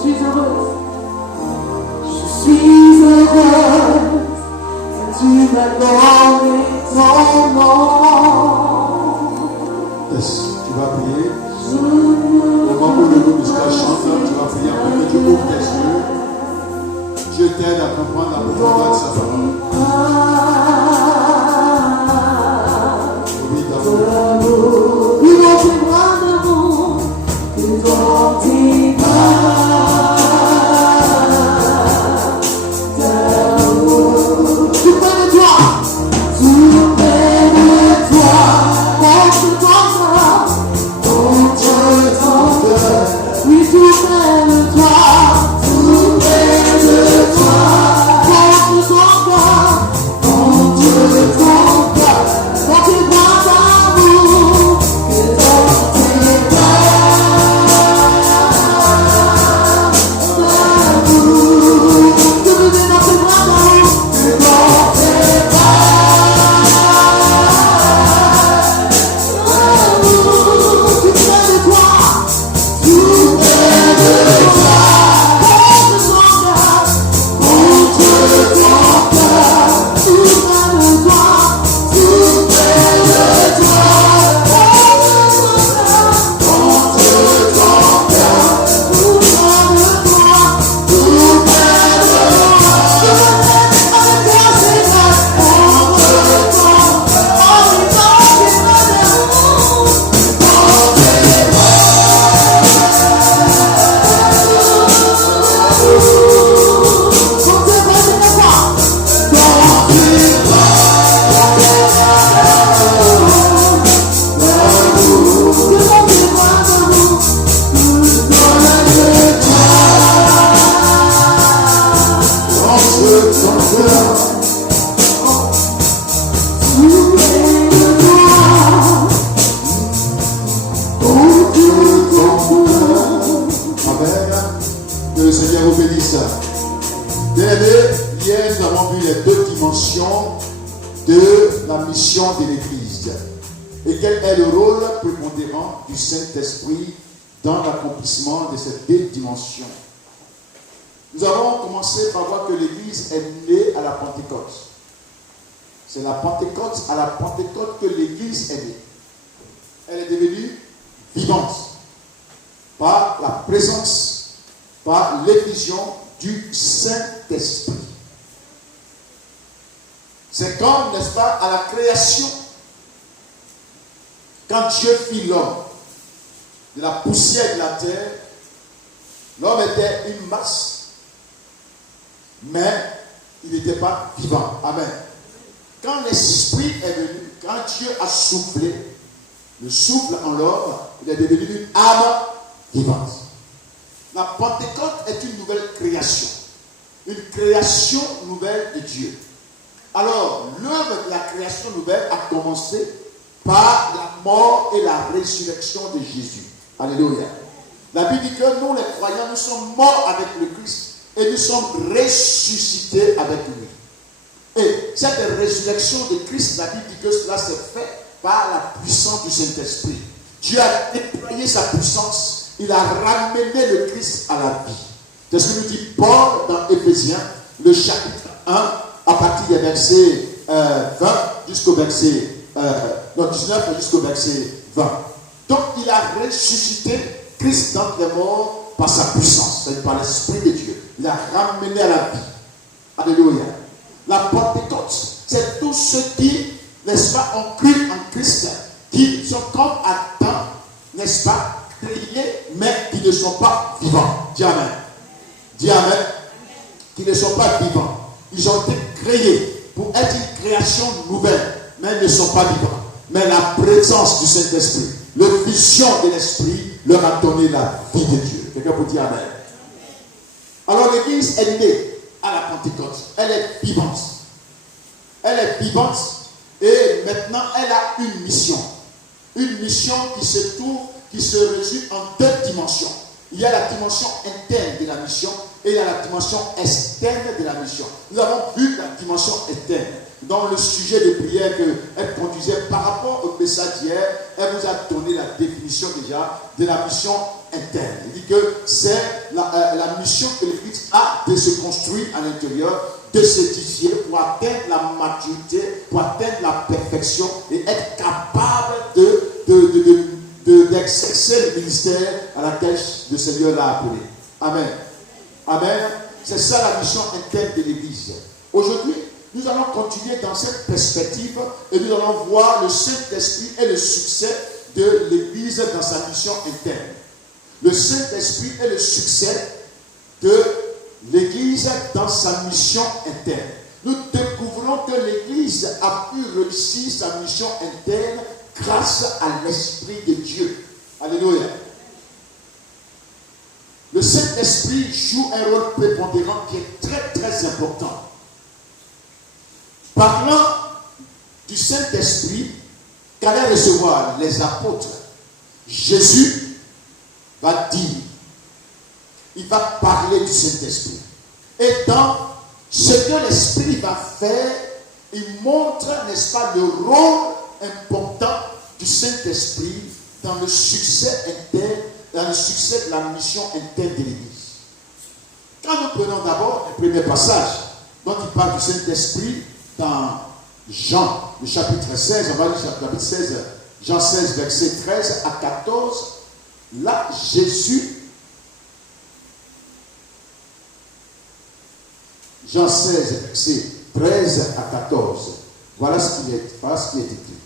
suis heureuse. Je suis heureuse. Tu m'as donné ton nom. Yes, tu vas prier. Au moment où le groupe musical chante, tu vas prier après que tu ouvres tes yeux. Dieu t'aide à comprendre la profondeur de sa parole. Oui, d'amour. Ils ont tes bras d'amour. Ils ont tes bras d'amour. Tout près de toi. Tout près de toi. Contre ton cœur. Contre ton cœur. Oui, tout près de toi. Tout près de toi. Contre ton cœur. Contre ton cœur. Dans tes bras d'amour. Et dans tes bras d'amour. Que vous êtes dans tes bras d'amour. Et dans tes bras d'amour. Tout près de toi. Tout près de toi. Contre ton cœur. Contre ton cœur. Tout près de toi. Tout près de toi. Contre ton cœur. Tout près de toi. Tout près de toi. Je veux être avec toi, Seigneur. Contre ton cœur. Oh, oui, dans tes bras d'amour. Dans tes bras Amen. Que le Seigneur vous bénisse. Bien-aimés, hier nous avons vu les deux dimensions de la mission de l'Église. Et quel est le rôle prépondérant du Saint-Esprit dans l'accomplissement de ces deux dimensions. Nous avons commencé par voir que l'Église est née à la Pentecôte. C'est à la Pentecôte que l'Église est née. Elle est devenue vivante par la présence, par l'effusion du Saint-Esprit. C'est comme, n'est-ce pas, à la création, quand Dieu fit l'homme de la poussière de la terre, l'homme était une masse, mais il n'était pas vivant. Amen. Quand l'Esprit est venu, quand Dieu a soufflé, le souffle en l'homme, il est devenu une âme vivante. La Pentecôte est une nouvelle création nouvelle de Dieu. Alors, l'œuvre de la création nouvelle a commencé par la mort et la résurrection de Jésus. Alléluia. La Bible dit que nous, les croyants, nous sommes morts avec le Christ et nous sommes ressuscités avec lui. Et cette résurrection de Christ, la Bible dit que cela s'est fait par la puissance du Saint-Esprit. Dieu a déployé sa puissance. Il a ramené le Christ à la vie. C'est ce que nous dit Paul dans Éphésiens, le chapitre 1, à partir des versets 20 jusqu'au verset 19 jusqu'au verset 20. Donc il a ressuscité Christ d'entre les morts par sa puissance, c'est-à-dire par l'Esprit de Dieu. Il a ramené à la vie. Alléluia. La Pentecôte, c'est tous ceux qui, n'est-ce pas, ont cru en Christ, qui sont comme Adam, n'est-ce pas, créés, mais qui ne sont pas vivants. Dis Amen. Dis Amen. Qui ne sont pas vivants. Ils ont été créés pour être une création nouvelle, mais ils ne sont pas vivants. Mais la présence du Saint-Esprit, l'effusion de l'Esprit leur a donné la vie de Dieu. Quelqu'un peut dire Amen. Alors l'Église est née à la Pentecôte. Elle est vivante. Elle est vivante et maintenant elle a une mission. Une mission qui se résume en deux dimensions. Il y a la dimension interne de la mission et il y a la dimension externe de la mission. Nous avons vu la dimension interne dans le sujet de prière qu'elle conduisait par rapport au message d'hier. Elle vous a donné la définition déjà de la mission interne. Il dit que c'est la mission que l'Église a de se construire à l'intérieur, de s'édifier pour atteindre la maturité, pour atteindre la perfection et être capable d'exercer le ministère à laquelle le Seigneur l'a appelé. Amen. Amen. C'est ça la mission interne de l'Église. Aujourd'hui, nous allons continuer dans cette perspective et nous allons voir le Saint-Esprit et le succès de l'Église dans sa mission interne. Le Saint-Esprit est le succès de l'Église dans sa mission interne. Nous découvrons que l'Église a pu réussir sa mission interne grâce à l'Esprit de Dieu. Alléluia. Le Saint-Esprit joue un rôle prépondérant qui est très très important. Parlant du Saint-Esprit qu'allaient recevoir les apôtres, Jésus va dire, il va parler du Saint-Esprit. Et dans ce que l'Esprit va faire, il montre, n'est-ce pas, le rôle important du Saint-Esprit dans le succès interne, dans le succès de la mission interne de l'Église. Quand nous prenons d'abord le premier passage dont il parle du Saint-Esprit dans Jean, le chapitre 16, on va lire le chapitre 16, Jean 16, versets 13 à 14, là, Jésus, Jean 16, versets 13 à 14, voilà ce qui est écrit.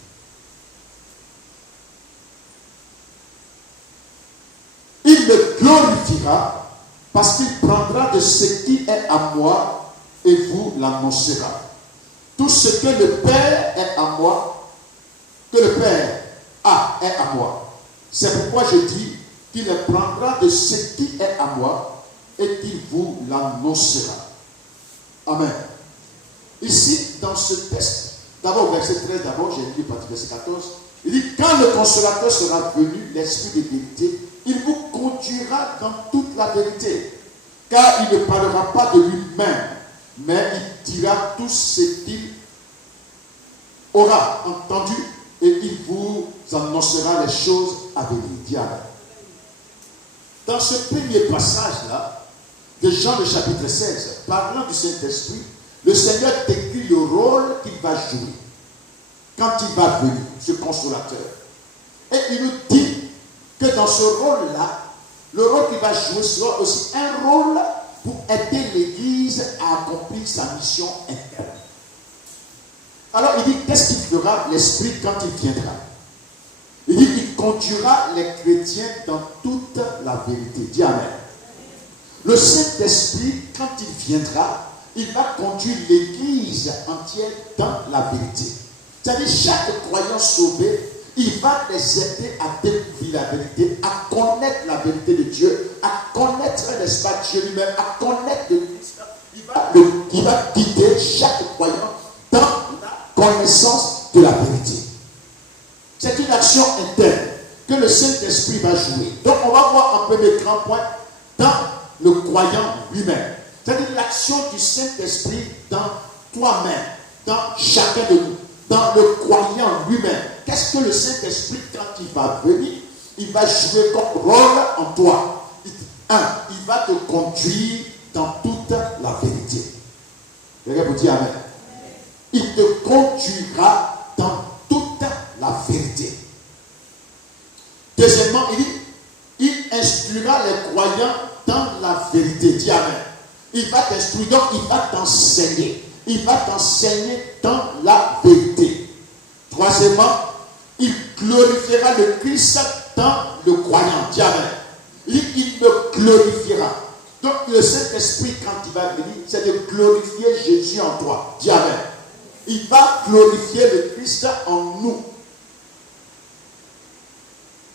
Il me glorifiera parce qu'il prendra de ce qui est à moi et vous l'annoncera. Tout ce que le Père est à moi, que le Père a est à moi. C'est pourquoi je dis qu'il prendra de ce qui est à moi et qu'il vous l'annoncera. Amen. Ici, dans ce texte, d'abord verset 13, d'abord, j'ai lu partie verset 14, il dit, quand le Consolateur sera venu, l'Esprit de vérité, il vous conduira dans toute la vérité, car il ne parlera pas de lui-même, mais il dira tout ce qu'il aura entendu et il vous annoncera les choses à venir. Dans ce premier passage-là, de Jean le chapitre 16, parlant du Saint-Esprit, le Seigneur décrit le rôle qu'il va jouer quand il va venir, ce consolateur. Et il nous dit que dans ce rôle-là, le rôle qu'il va jouer sera aussi un rôle pour aider l'Église à accomplir sa mission interne. Alors il dit, qu'est-ce qu'il fera l'Esprit quand il viendra? Il dit qu'il conduira les chrétiens dans toute la vérité. Dis Amen. Le Saint-Esprit, quand il viendra, il va conduire l'Église entière dans la vérité. C'est-à-dire, chaque croyant sauvé, il va les aider à découvrir la vérité, à connaître la vérité de Dieu, à connaître, n'est-ce pas, Dieu lui-même, à connaître le Christ. Il va guider chaque croyant dans la connaissance de la vérité. C'est une action interne que le Saint-Esprit va jouer. Donc, on va voir un premier grand point dans le croyant lui-même. C'est-à-dire l'action du Saint-Esprit dans toi-même, dans chacun de nous, dans le croyant lui-même. Qu'est-ce que le Saint-Esprit, quand il va venir, il va jouer comme rôle en toi? Il va te conduire dans toute la vérité. Vous dire Amen. Il te conduira dans toute la vérité. Deuxièmement, il dit, il instruira les croyants dans la vérité. Dis Amen. Il va t'instruire, donc il va t'enseigner. Il va t'enseigner dans la vérité. Troisièmement, il glorifiera le Christ dans le croyant. Dis Amen. Il me glorifiera. Donc le Saint-Esprit, quand il va venir, c'est de glorifier Jésus en toi. Dis Amen. Il va glorifier le Christ en nous.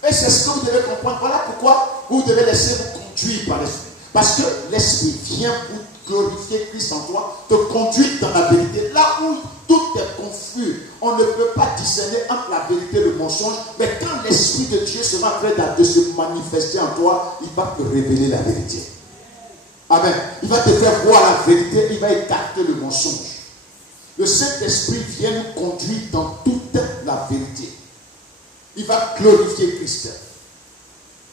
Et c'est ce que vous devez comprendre. Voilà pourquoi vous devez laisser vous conduire par l'Esprit. Parce que l'Esprit vient pour glorifier Christ en toi, te conduire dans la vérité. Là où tout est confus, on ne peut pas discerner entre la vérité et le mensonge. Mais quand l'Esprit de Dieu sera prêt de se manifester en toi, il va te révéler la vérité. Amen. Il va te faire voir la vérité, il va écarter le mensonge. Le Saint-Esprit vient nous conduire dans toute la vérité. Il va glorifier Christ.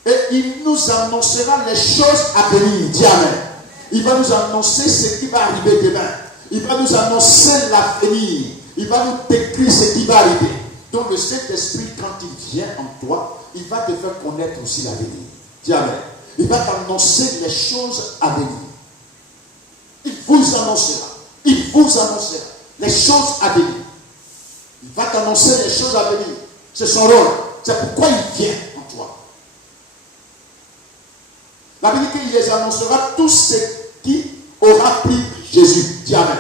Et il nous annoncera les choses à venir. Dis Amen. Il va nous annoncer ce qui va arriver demain. Il va nous annoncer l'avenir. Il va nous décrire ce qui va arriver. Donc le Saint-Esprit, quand il vient en toi, il va te faire connaître aussi l'avenir. Dis Amen. Il va t'annoncer les choses à venir. Il vous annoncera. Il vous annoncera les choses à venir. Il va t'annoncer les choses à venir. C'est son rôle. C'est pourquoi il vient en toi. La Bible dit qu'il les annoncera tout ce qui aura pris Jésus. Dis Amen.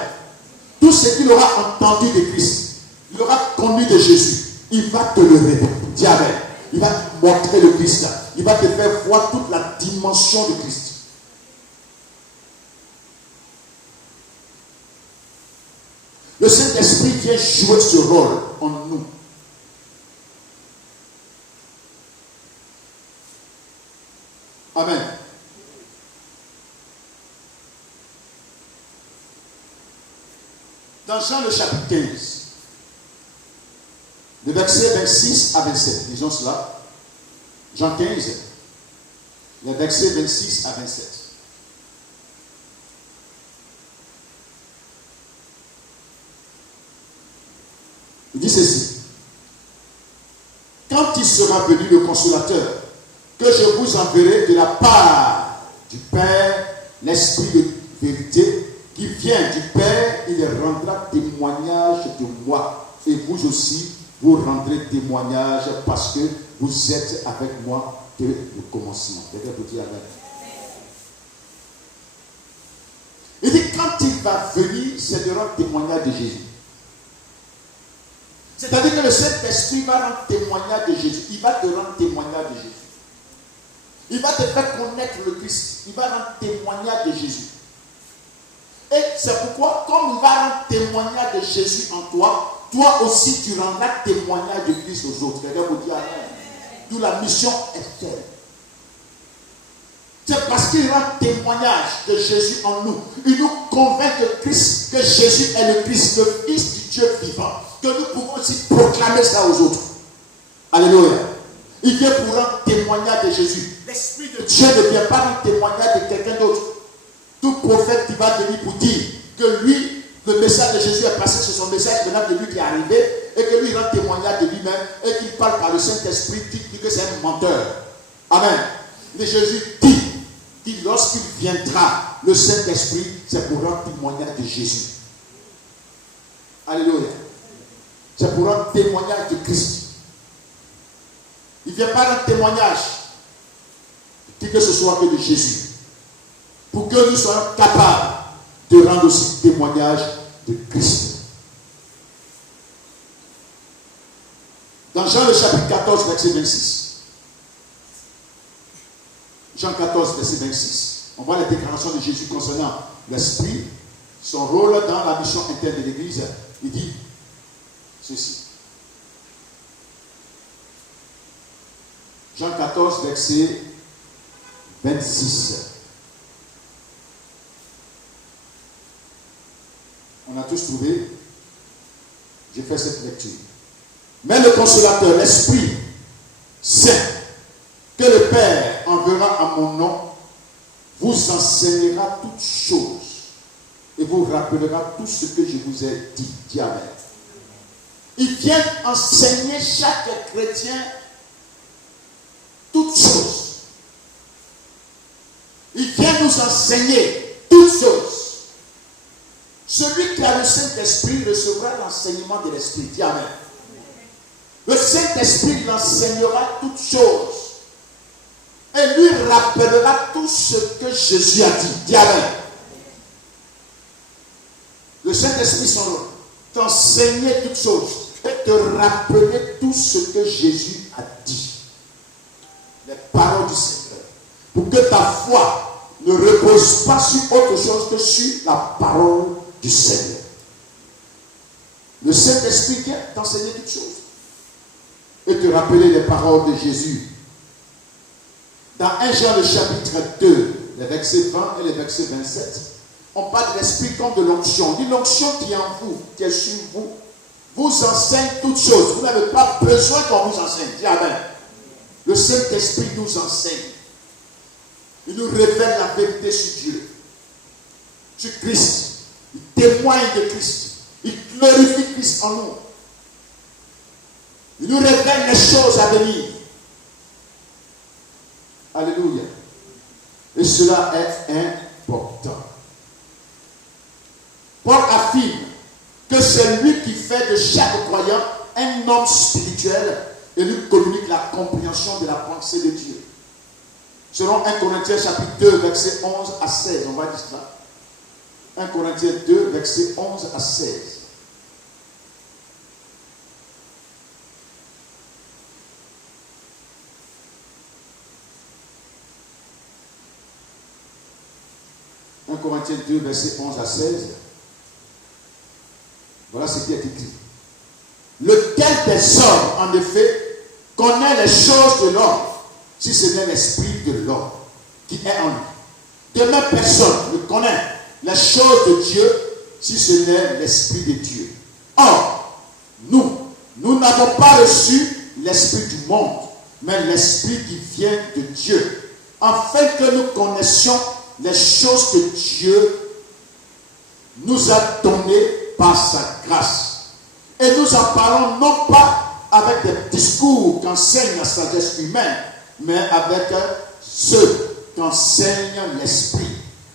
Tout ce qu'il aura entendu de Christ. Il aura connu de Jésus. Il va te le révéler. Dis Amen. Il va te montrer le Christ. Il va te faire voir toute la dimension de Christ. Le Saint-Esprit vient jouer ce rôle en nous. Amen. Dans Jean le chapitre 15, le verset 26 à 27, lisons cela. Jean 15, le verset 26 à 27. Il dit ceci. Quand il sera venu le consolateur, que je vous enverrai de la part du Père, l'Esprit de vérité, qui vient du Père, il rendra témoignage de moi. Et vous aussi, vous rendrez témoignage parce que vous êtes avec moi dès le commencement. Quelqu'un peut dire Amen. Il dit quand il va venir, c'est de rendre témoignage de Jésus. C'est-à-dire que le Saint-Esprit va rendre témoignage de Jésus. Il va te rendre témoignage de Jésus. Il va te faire connaître le Christ. Il va rendre témoignage de Jésus. Et c'est pourquoi, comme il va rendre témoignage de Jésus en toi, toi aussi tu rendras témoignage de Christ aux autres. Quelqu'un vous dit Amen. D'où la mission est telle. C'est parce qu'il rend témoignage de Jésus en nous. Il nous convainc de Christ, que Jésus est le Christ, le Fils du Dieu vivant. Que nous pouvons aussi proclamer ça aux autres. Alléluia. Il vient pour rendre témoignage de Jésus. L'Esprit de Dieu ne vient pas rendre témoignage de quelqu'un d'autre. Tout prophète qui va venir pour dire que lui, le message de Jésus est passé sur son message venant de lui qui est arrivé, et que lui rend témoignage de lui-même, et qu'il parle par le Saint-Esprit, qui dit que c'est un menteur. Amen. Mais Jésus dit lorsqu'il viendra, le Saint-Esprit, c'est pour rendre témoignage de Jésus. Alléluia. C'est pour rendre témoignage de Christ. Il ne vient pas rendre témoignage qui que ce soit que de Jésus. Pour que nous soyons capables de rendre aussi témoignage de Christ. Dans Jean le chapitre 14, verset 26. Jean 14, verset 26. On voit la déclaration de Jésus concernant l'Esprit, son rôle dans la mission interne de l'Église. Il dit ceci. Jean 14, verset 26. On a tous trouvé. J'ai fait cette lecture. Mais le consolateur, l'Esprit Saint, que le Père enverra à mon nom, vous enseignera toutes choses et vous rappellera tout ce que je vous ai dit. Dis Amen. Il vient enseigner chaque chrétien toutes choses. Il vient nous enseigner toutes choses. Celui qui a le Saint-Esprit recevra l'enseignement de l'Esprit. Dis Amen. Le Saint-Esprit l'enseignera toutes choses. Et lui rappellera tout ce que Jésus a dit. Dis Amen. Le Saint-Esprit, son rôle, t'enseigner toutes choses et te rappeler tout ce que Jésus a dit. Les paroles du Seigneur. Pour que ta foi ne repose pas sur autre chose que sur la parole du Seigneur. Le Saint-Esprit vient t'enseigner toutes choses et te rappeler les paroles de Jésus. Dans 1 Jean le chapitre 2, les versets 20 et les versets 27, on parle de l'Esprit comme de l'onction. Dit l'onction qui est en vous, qui est sur vous, vous enseigne toutes choses. Vous n'avez pas besoin qu'on vous enseigne. Dis Amen. Le Saint-Esprit nous enseigne. Il nous révèle la vérité sur Dieu, sur Christ. Il témoigne de Christ. Il glorifie Christ en nous. Il nous révèle les choses à venir. Alléluia. Et cela est important. Paul affirme que c'est lui qui fait de chaque croyant un homme spirituel et lui communique la compréhension de la pensée de Dieu. Selon 1 Corinthiens chapitre 2, versets 11 à 16, on va dire cela. 1 Corinthiens 2, versets 11 à 16. Corinthiens 2, versets 11 à 16. Voilà ce qui est écrit. Lequel des hommes, en effet, connaît les choses de l'homme, si ce n'est l'esprit de l'homme qui est en lui. De même, personne ne connaît les choses de Dieu, si ce n'est l'esprit de Dieu. Or, nous n'avons pas reçu l'esprit du monde, mais l'esprit qui vient de Dieu, afin que nous connaissions les choses que Dieu nous a données par sa grâce. Et nous en parlons non pas avec des discours qu'enseigne la sagesse humaine, mais avec ceux qu'enseigne l'esprit,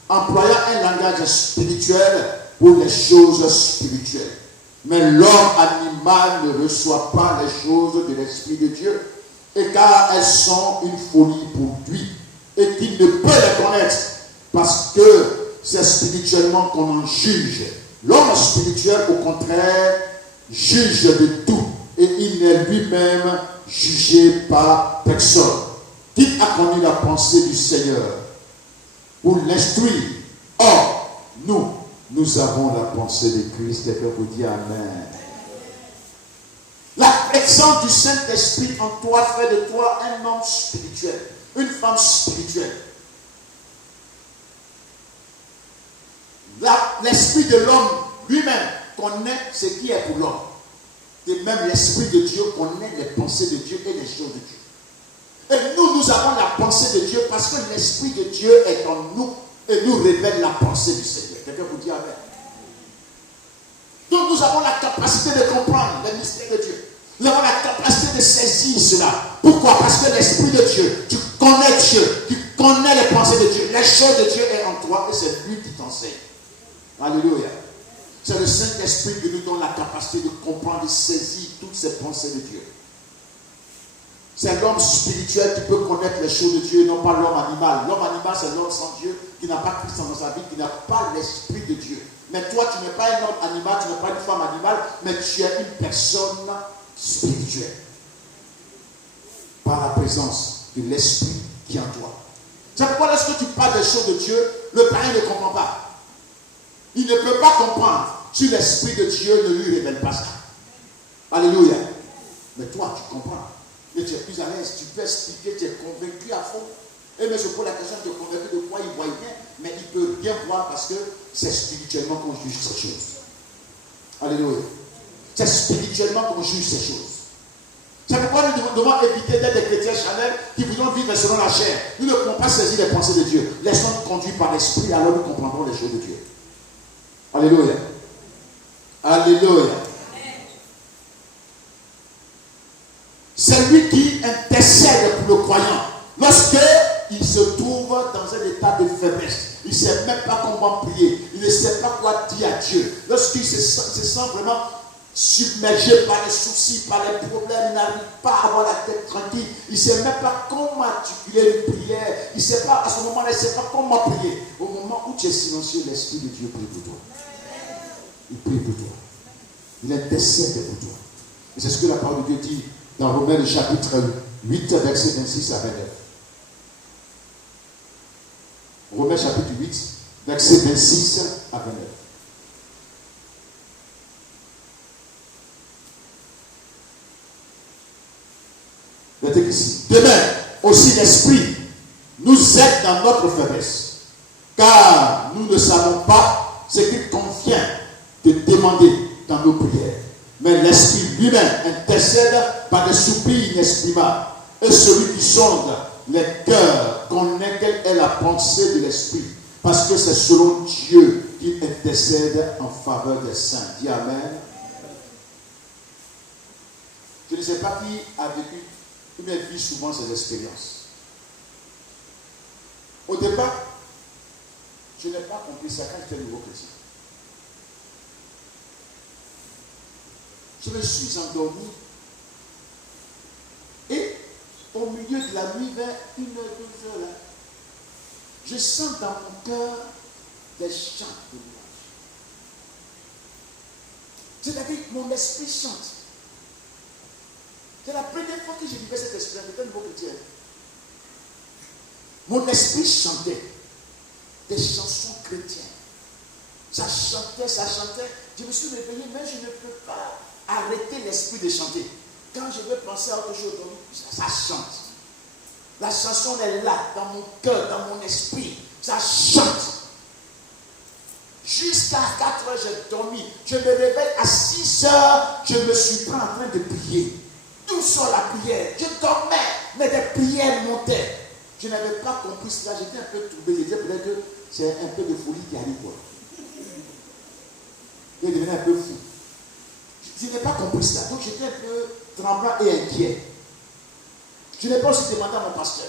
employant un langage spirituel pour les choses spirituelles. Mais l'homme animal ne reçoit pas les choses de l'esprit de Dieu, et car elles sont une folie pour lui, et qu'il ne peut les connaître, parce que c'est spirituellement qu'on en juge. L'homme spirituel, au contraire, juge de tout, et il n'est lui-même jugé par personne. Qui a connu la pensée du Seigneur pour l'instruire? Or, nous avons la pensée de Christ. Quelqu'un vous dit Amen. La présence du Saint-Esprit en toi fait de toi un homme spirituel, une femme spirituelle. L'esprit de l'homme lui-même connaît ce qui est pour l'homme. Et même l'esprit de Dieu connaît les pensées de Dieu et les choses de Dieu. Et nous avons la pensée de Dieu parce que l'esprit de Dieu est en nous et nous révèle la pensée du Seigneur. Quelqu'un vous dit Amen. Donc nous avons la capacité de comprendre les mystères de Dieu. Nous avons la capacité de saisir cela. Pourquoi? Parce que l'esprit de Dieu, tu connais Dieu, tu connais les pensées de Dieu. Les choses de Dieu est en toi et c'est lui qui t'enseigne. Alléluia. C'est le Saint-Esprit qui nous donne la capacité de comprendre, de saisir toutes ces pensées de Dieu. C'est l'homme spirituel qui peut connaître les choses de Dieu et non pas l'homme animal. L'homme animal, c'est l'homme sans Dieu qui n'a pas Christ dans sa vie, qui n'a pas l'esprit de Dieu. Mais toi, tu n'es pas un homme animal, tu n'es pas une femme animale, mais tu es une personne spirituelle. Par la présence de l'esprit qui est en toi. C'est pourquoi lorsque tu parles des choses de Dieu, le païen ne comprend pas. Il ne peut pas comprendre si l'esprit de Dieu ne lui révèle pas ça. Alléluia. Mais toi, tu comprends. Et tu es plus à l'aise, tu peux expliquer, tu es convaincu à fond. Et mais je pose la question, tu es convaincu de quoi il voit bien, mais il ne peut rien voir parce que c'est spirituellement qu'on juge ces choses. Alléluia. C'est spirituellement qu'on juge ces choses. C'est pourquoi nous devons éviter d'être des chrétiens charnels qui voudront vivre selon la chair. Nous ne pouvons pas saisir les pensées de Dieu. Laissons-nous conduire par l'esprit, alors nous comprendrons les choses de Dieu. Alléluia. Alléluia. C'est lui qui intercède pour le croyant. Lorsqu'il se trouve dans un état de faiblesse, il ne sait même pas comment prier, il ne sait pas quoi dire à Dieu. Lorsqu'il se sent vraiment submergé par les soucis, par les problèmes, il n'arrive pas à avoir la tête tranquille, il ne sait même pas comment articuler une prière, il ne sait pas, à ce moment-là, il ne sait pas comment prier. Au moment où tu es silencieux, l'Esprit de Dieu prie pour toi. Il prie pour toi. Il intercède pour toi. Et c'est ce que la parole de Dieu dit dans Romains le chapitre 8, verset 26 à 29. Romains chapitre 8, verset 26 à 29. C'est ici. De même, aussi l'Esprit nous aide dans notre faiblesse, car nous ne savons pas ce qu'il convient de demander dans nos prières. Mais l'Esprit lui-même intercède par des soupirs inexprimables. Et celui qui sonde les cœurs connaissent quelle est la pensée de l'Esprit. Parce que c'est selon Dieu qu'il intercède en faveur des saints. Dis Amen. Je ne sais pas qui a vécu, qui vit souvent ces expériences. Au départ, je n'ai pas compris ça quand j'étais nouveau chrétien. Je me suis endormi et au milieu de la nuit, vers 1h, 2h, là, je sens dans mon cœur des chants de louange. C'est-à-dire que mon esprit chante. C'est la première fois que j'ai vivais cette expérience. J'étais nouveau chrétien. Mon esprit chantait des chansons chrétiennes. Ça chantait, ça chantait. Je me suis réveillé, mais je ne peux pas arrêter l'esprit de chanter. Quand je veux penser à autre chose, ça chante. La chanson est là, dans mon cœur, dans mon esprit. Ça chante. Jusqu'à 4 heures, j'ai dormi. Je me réveille à 6 heures, je me suis pas en train de prier. Tout sur la prière. Je dormais, mais des prières montaient. Je n'avais pas compris cela. J'étais un peu troublé. Je disais peut-être que c'est un peu de folie qui arrive. Je devenais un peu fou. Je n'ai pas compris cela. Donc j'étais un peu tremblant et inquiet. Je n'ai pas aussi demandé à mon pasteur.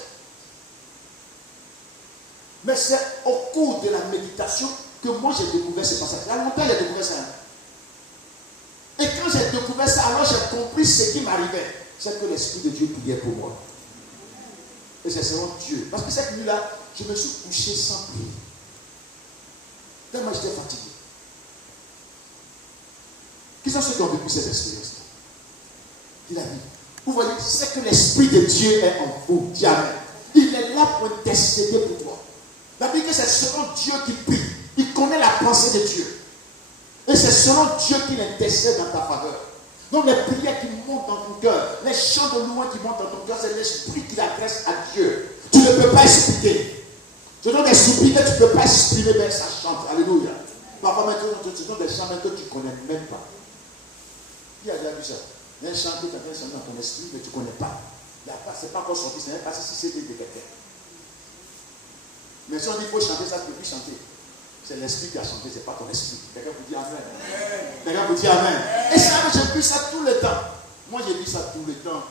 Mais c'est au cours de la méditation que moi j'ai découvert ce passage. Là, mon père a découvert ça. Et quand j'ai découvert ça, alors j'ai compris ce qui m'arrivait. C'est que l'Esprit de Dieu priait pour moi. Et c'est selon Dieu. Parce que cette nuit-là, je me suis couché sans prier. Tellement j'étais fatigué. Qui sont ceux qui ont vécu cette expérience-là? Il a dit, vous voyez, c'est que l'Esprit de Dieu est en vous. Amen. Il est là pour intercéder pour toi. La Bible dit que c'est selon Dieu qui prie. Il connaît la pensée de Dieu. Et c'est selon Dieu qu'il intercède dans ta faveur. Donc les prières qui montent dans ton cœur, les chants de louange qui montent dans ton cœur, c'est l'esprit qui l'adresse à Dieu. Tu ne peux pas expliquer. Ce sont des soupirs que tu ne peux pas exprimer, mais ça chante. Alléluia. Parfois, maintenant, ce sont des chants que tu ne connais même pas. Qui a déjà vu ça? Il y a un chant que tu as bien chanté dans ton esprit, mais tu ne connais pas. Ce n'est pas encore sorti, ce n'est pas si c'est de quelqu'un. Mais si on dit qu'il faut chanter, ça ne peut plus chanter. C'est l'esprit qui a chanté, ce n'est pas ton esprit. Quelqu'un vous dit Amen. Quelqu'un vous dit Amen. Et ça, j'ai vu ça tout le temps. Moi, j'ai vu ça tout le temps.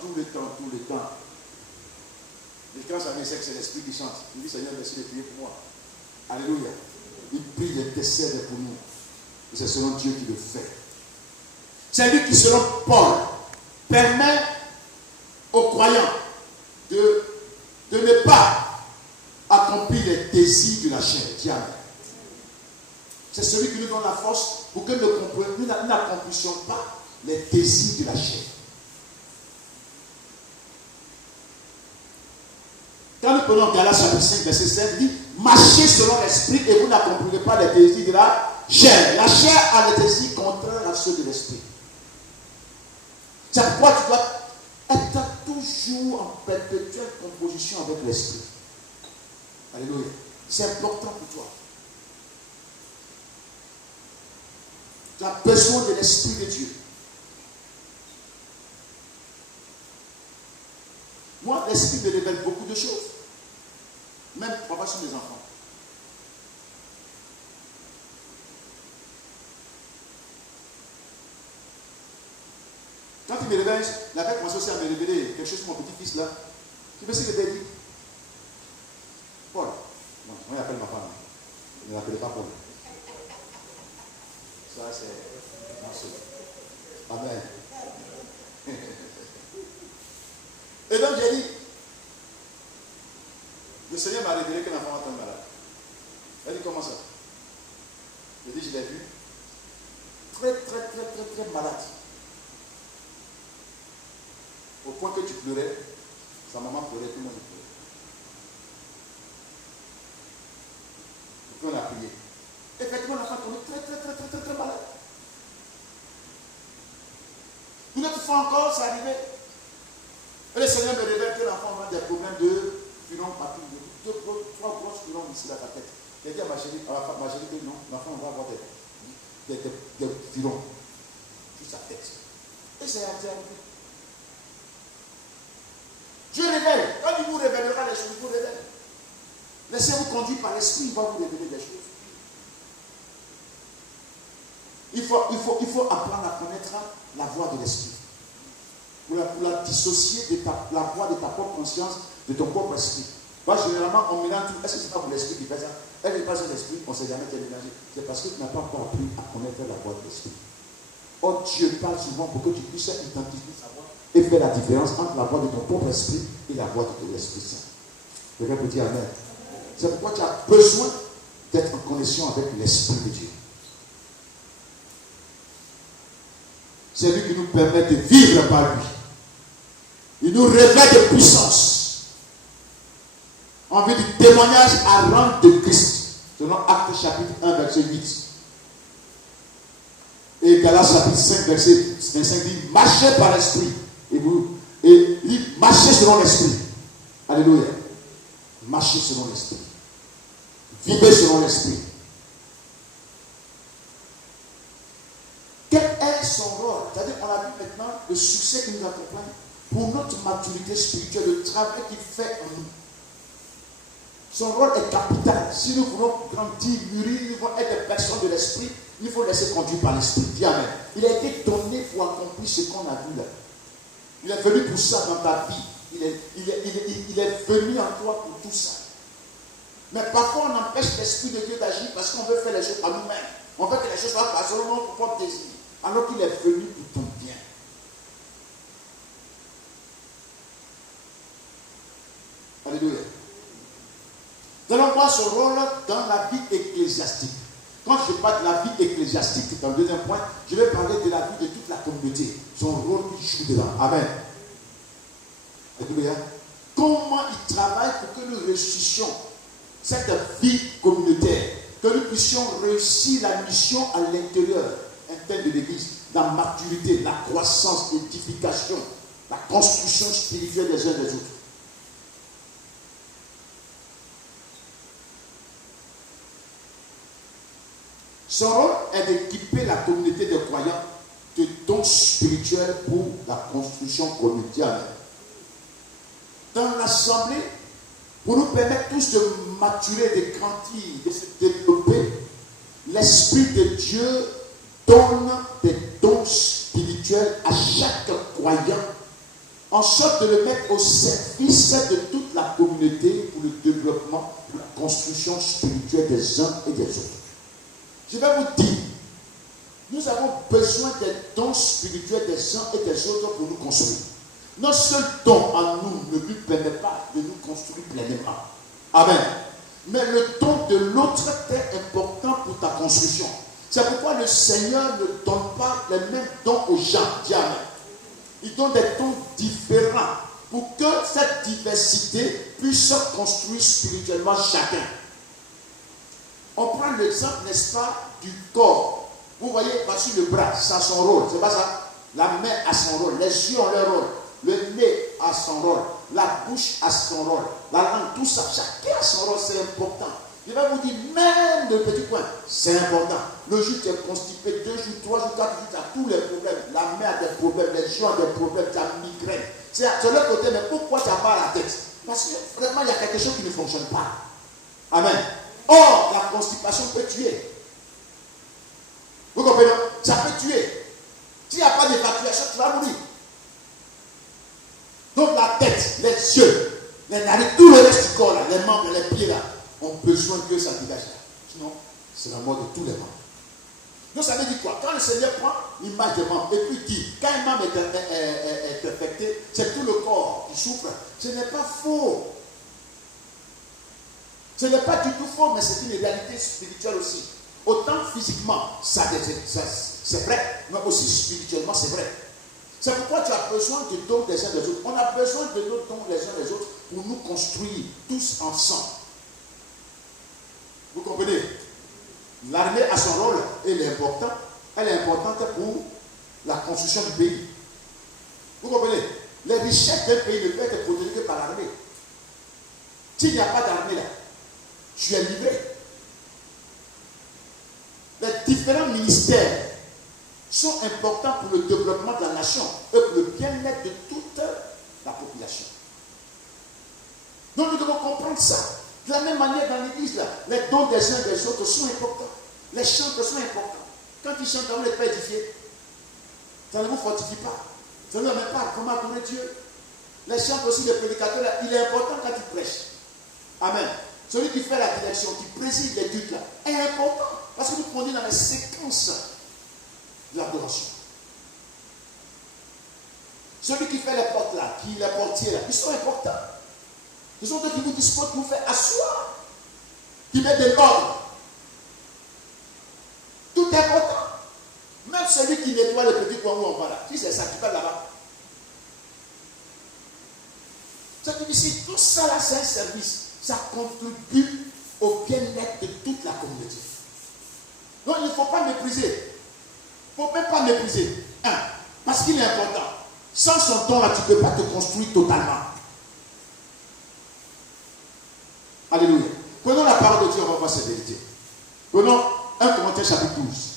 Et quand ça vient, c'est que c'est l'esprit qui chante. Il dit Seigneur, merci de prier pour moi. Alléluia. Il prie, il intercède pour nous. Et c'est selon Dieu qui le fait. C'est lui qui, selon Paul, permet aux croyants de ne pas accomplir les désirs de la chair. Diable. C'est celui qui nous donne la force pour que nous n'accomplissions pas les désirs de la chair. Quand nous prenons Galates chapitre 5, verset 7, il dit marchez selon l'esprit et vous n'accomplirez pas les désirs de la chair. La chair a les désirs contraires à ceux de l'esprit. C'est pourquoi tu dois être toujours en perpétuelle composition avec l'esprit. Alléluia. C'est important pour toi. Tu as besoin de l'Esprit de Dieu. Moi, l'Esprit me révèle beaucoup de choses. Même parfois sur mes enfants. Quand il me révèle, il avait commencé aussi à me révéler quelque chose sur mon petit-fils là. Tu sais ce qu'il avait dit? Paul. Moi, il appelle ma femme. Il ne l'appelait pas Paul. Ça, c'est mon seul. Amen. Et donc, j'ai dit, le Seigneur m'a révélé qu'un enfant est malade. Elle dit, comment ça? J'ai dit, je l'ai vu. Très malade. Au point que tu pleurais, sa maman pleurait, tout le monde pleurait. Et puis on a prié. Effectivement, l'enfant tombait très malade. Une autre fois encore, ça arrivait. Et le Seigneur me révèle que l'enfant a des problèmes de filon papille. 3 grosses filons ici dans ta tête. J'ai dit à ma chérie que non, l'enfant va avoir des filons sur sa tête. Et c'est arrivé. Dieu révèle. Quand il vous révélera les choses, il vous révèle. Laissez-vous conduire par l'esprit, il va vous révéler des choses. Il faut apprendre à connaître la voix de l'esprit. Pour la dissocier de la voix de ta propre conscience, de ton propre esprit. Moi, généralement, on mélange tout. Est-ce que c'est pas pour l'esprit qui fait ça? Elle n'est pas sur l'esprit, on ne sait jamais qu'elle est mélangée. C'est parce que tu n'as pas encore appris à connaître la voix de l'esprit. Or, Dieu parle souvent pour que tu puisses identifier sa voix et faire la différence entre la voix de ton propre esprit et la voix de l'Esprit Saint. Quelqu'un peut dire Amen. C'est pourquoi tu as besoin d'être en connexion avec l'Esprit de Dieu. C'est lui qui nous permet de vivre par lui. Il nous révèle de puissance. En vue du témoignage à rendre de Christ. Selon Actes chapitre 1, verset 8. Et Galates chapitre 5, verset 25 dit, marchez par l'esprit. Et dit, marchez selon l'esprit. Alléluia. Marchez selon l'esprit. Vivez selon l'esprit. Quel est son rôle? C'est-à-dire qu'on a vu maintenant le succès qui nous accompagne pour notre maturité spirituelle, le travail qu'il fait en nous. Son rôle est capital. Si nous voulons grandir, mûrir, nous voulons être des personnes de l'esprit, il faut laisser conduire par l'esprit. Dis Amen. Il a été donné pour accomplir ce qu'on a vu là. Il est venu pour ça dans ta vie. Il est venu en toi pour tout ça. Mais parfois on empêche l'esprit de Dieu d'agir parce qu'on veut faire les choses par nous-mêmes. On veut que les choses soient passées selon notre propre désir. Alors qu'il est venu pour ton bien. Alléluia. Nous allons voir son rôle dans la vie ecclésiastique. Quand je parle de la vie ecclésiastique, dans le deuxième point, je vais parler de la vie de toute la communauté. Son rôle qu'il joue dedans. Amen. Alléluia. Comment il travaille pour que nous réussissions cette vie communautaire, que nous puissions réussir la mission à l'intérieur interne de l'Église, la maturité, la croissance, l'édification, la construction spirituelle des uns des autres. Son rôle est d'équiper la communauté de croyants de dons spirituels pour la construction communautaire. Dans l'assemblée, pour nous permettre tous de maturer, de grandir, de se développer, l'Esprit de Dieu donne des dons spirituels à chaque croyant, en sorte de le mettre au service de toute la communauté pour le développement, pour la construction spirituelle des uns et des autres. Je vais vous dire, nous avons besoin des dons spirituels des uns et des autres pour nous construire. Notre seul don en nous ne lui permet pas de nous construire pleinement. Amen. Mais le don de l'autre est important pour ta construction. C'est pourquoi le Seigneur ne donne pas les mêmes dons aux gens. Dis Amen. Il donne des dons différents pour que cette diversité puisse construire spirituellement chacun. On prend l'exemple, n'est-ce pas, du corps. Vous voyez, voici le bras, ça a son rôle. C'est pas ça? La main a son rôle, les yeux ont leur rôle, le nez a son rôle, la bouche a son rôle, la langue, tout ça, chacun a son rôle, c'est important. Je vais vous dire, même le petit point, c'est important. Le jour tu es constipé, 2 jours, 3 jours, 4 jours, tu as tous les problèmes. La main a des problèmes, les yeux ont des problèmes, tu as migraine. C'est de l'autre côté, mais pourquoi tu as mal à la tête? Parce que vraiment, il y a quelque chose qui ne fonctionne pas. Amen. Or, la constipation peut tuer. Vous comprenez? Ça peut tuer. S'il n'y a pas d'évacuation, tu vas mourir. Donc la tête, les yeux, les narines, tout le reste du corps, là, les membres, les pieds là, ont besoin que ça dégage là. Sinon, c'est la mort de tous les membres. Donc ça veut dire quoi? Quand le Seigneur prend l'image des membres et puis dit, quand un membre est affecté, c'est tout le corps qui souffre. Ce n'est pas faux. Ce n'est pas du tout faux, mais c'est une réalité spirituelle aussi. Autant physiquement, c'est vrai, mais aussi spirituellement, c'est vrai. C'est pourquoi tu as besoin de dons des uns des autres. On a besoin de nos dons les uns des autres pour nous construire tous ensemble. Vous comprenez? L'armée a son rôle, elle est importante. Elle est importante pour la construction du pays. Vous comprenez? Les richesses d'un pays ne peuvent être protégées que par l'armée. S'il n'y a pas d'armée là, tu es livré. Les différents ministères sont importants pour le développement de la nation et pour le bien-être de toute la population. Donc nous devons comprendre ça. De la même manière dans l'église, là, les dons des uns et des autres sont importants. Les chants sont importants. Quand ils chantent, vous n'êtes pas édifié. Ça ne vous fortifie pas. Ça ne vous met pas comment adorer Dieu. Les chants aussi des prédicateurs, là, il est important quand ils prêchent. Amen. Celui qui fait la direction, qui préside l'étude là, est important. Parce que vous prenez dans la séquence de l'adoration. Celui qui fait les portes là, qui les portiers là, ils sont importants. Ce sont eux qui vous disposent pour vous faire asseoir, qui mettent de l'ordre. Tout est important. Même celui qui nettoie le petit coin où on va là, si c'est ça qui va là-bas. C'est que ici, tout ça là, c'est un service. Ça contribue au bien-être de toute la communauté. Donc il ne faut pas mépriser. Il ne faut même pas mépriser. Parce qu'il est important. Sans son don là, tu ne peux pas te construire totalement. Alléluia. Prenons la parole de Dieu, on va voir cette vérité. Prenons 1 Corinthiens chapitre 12.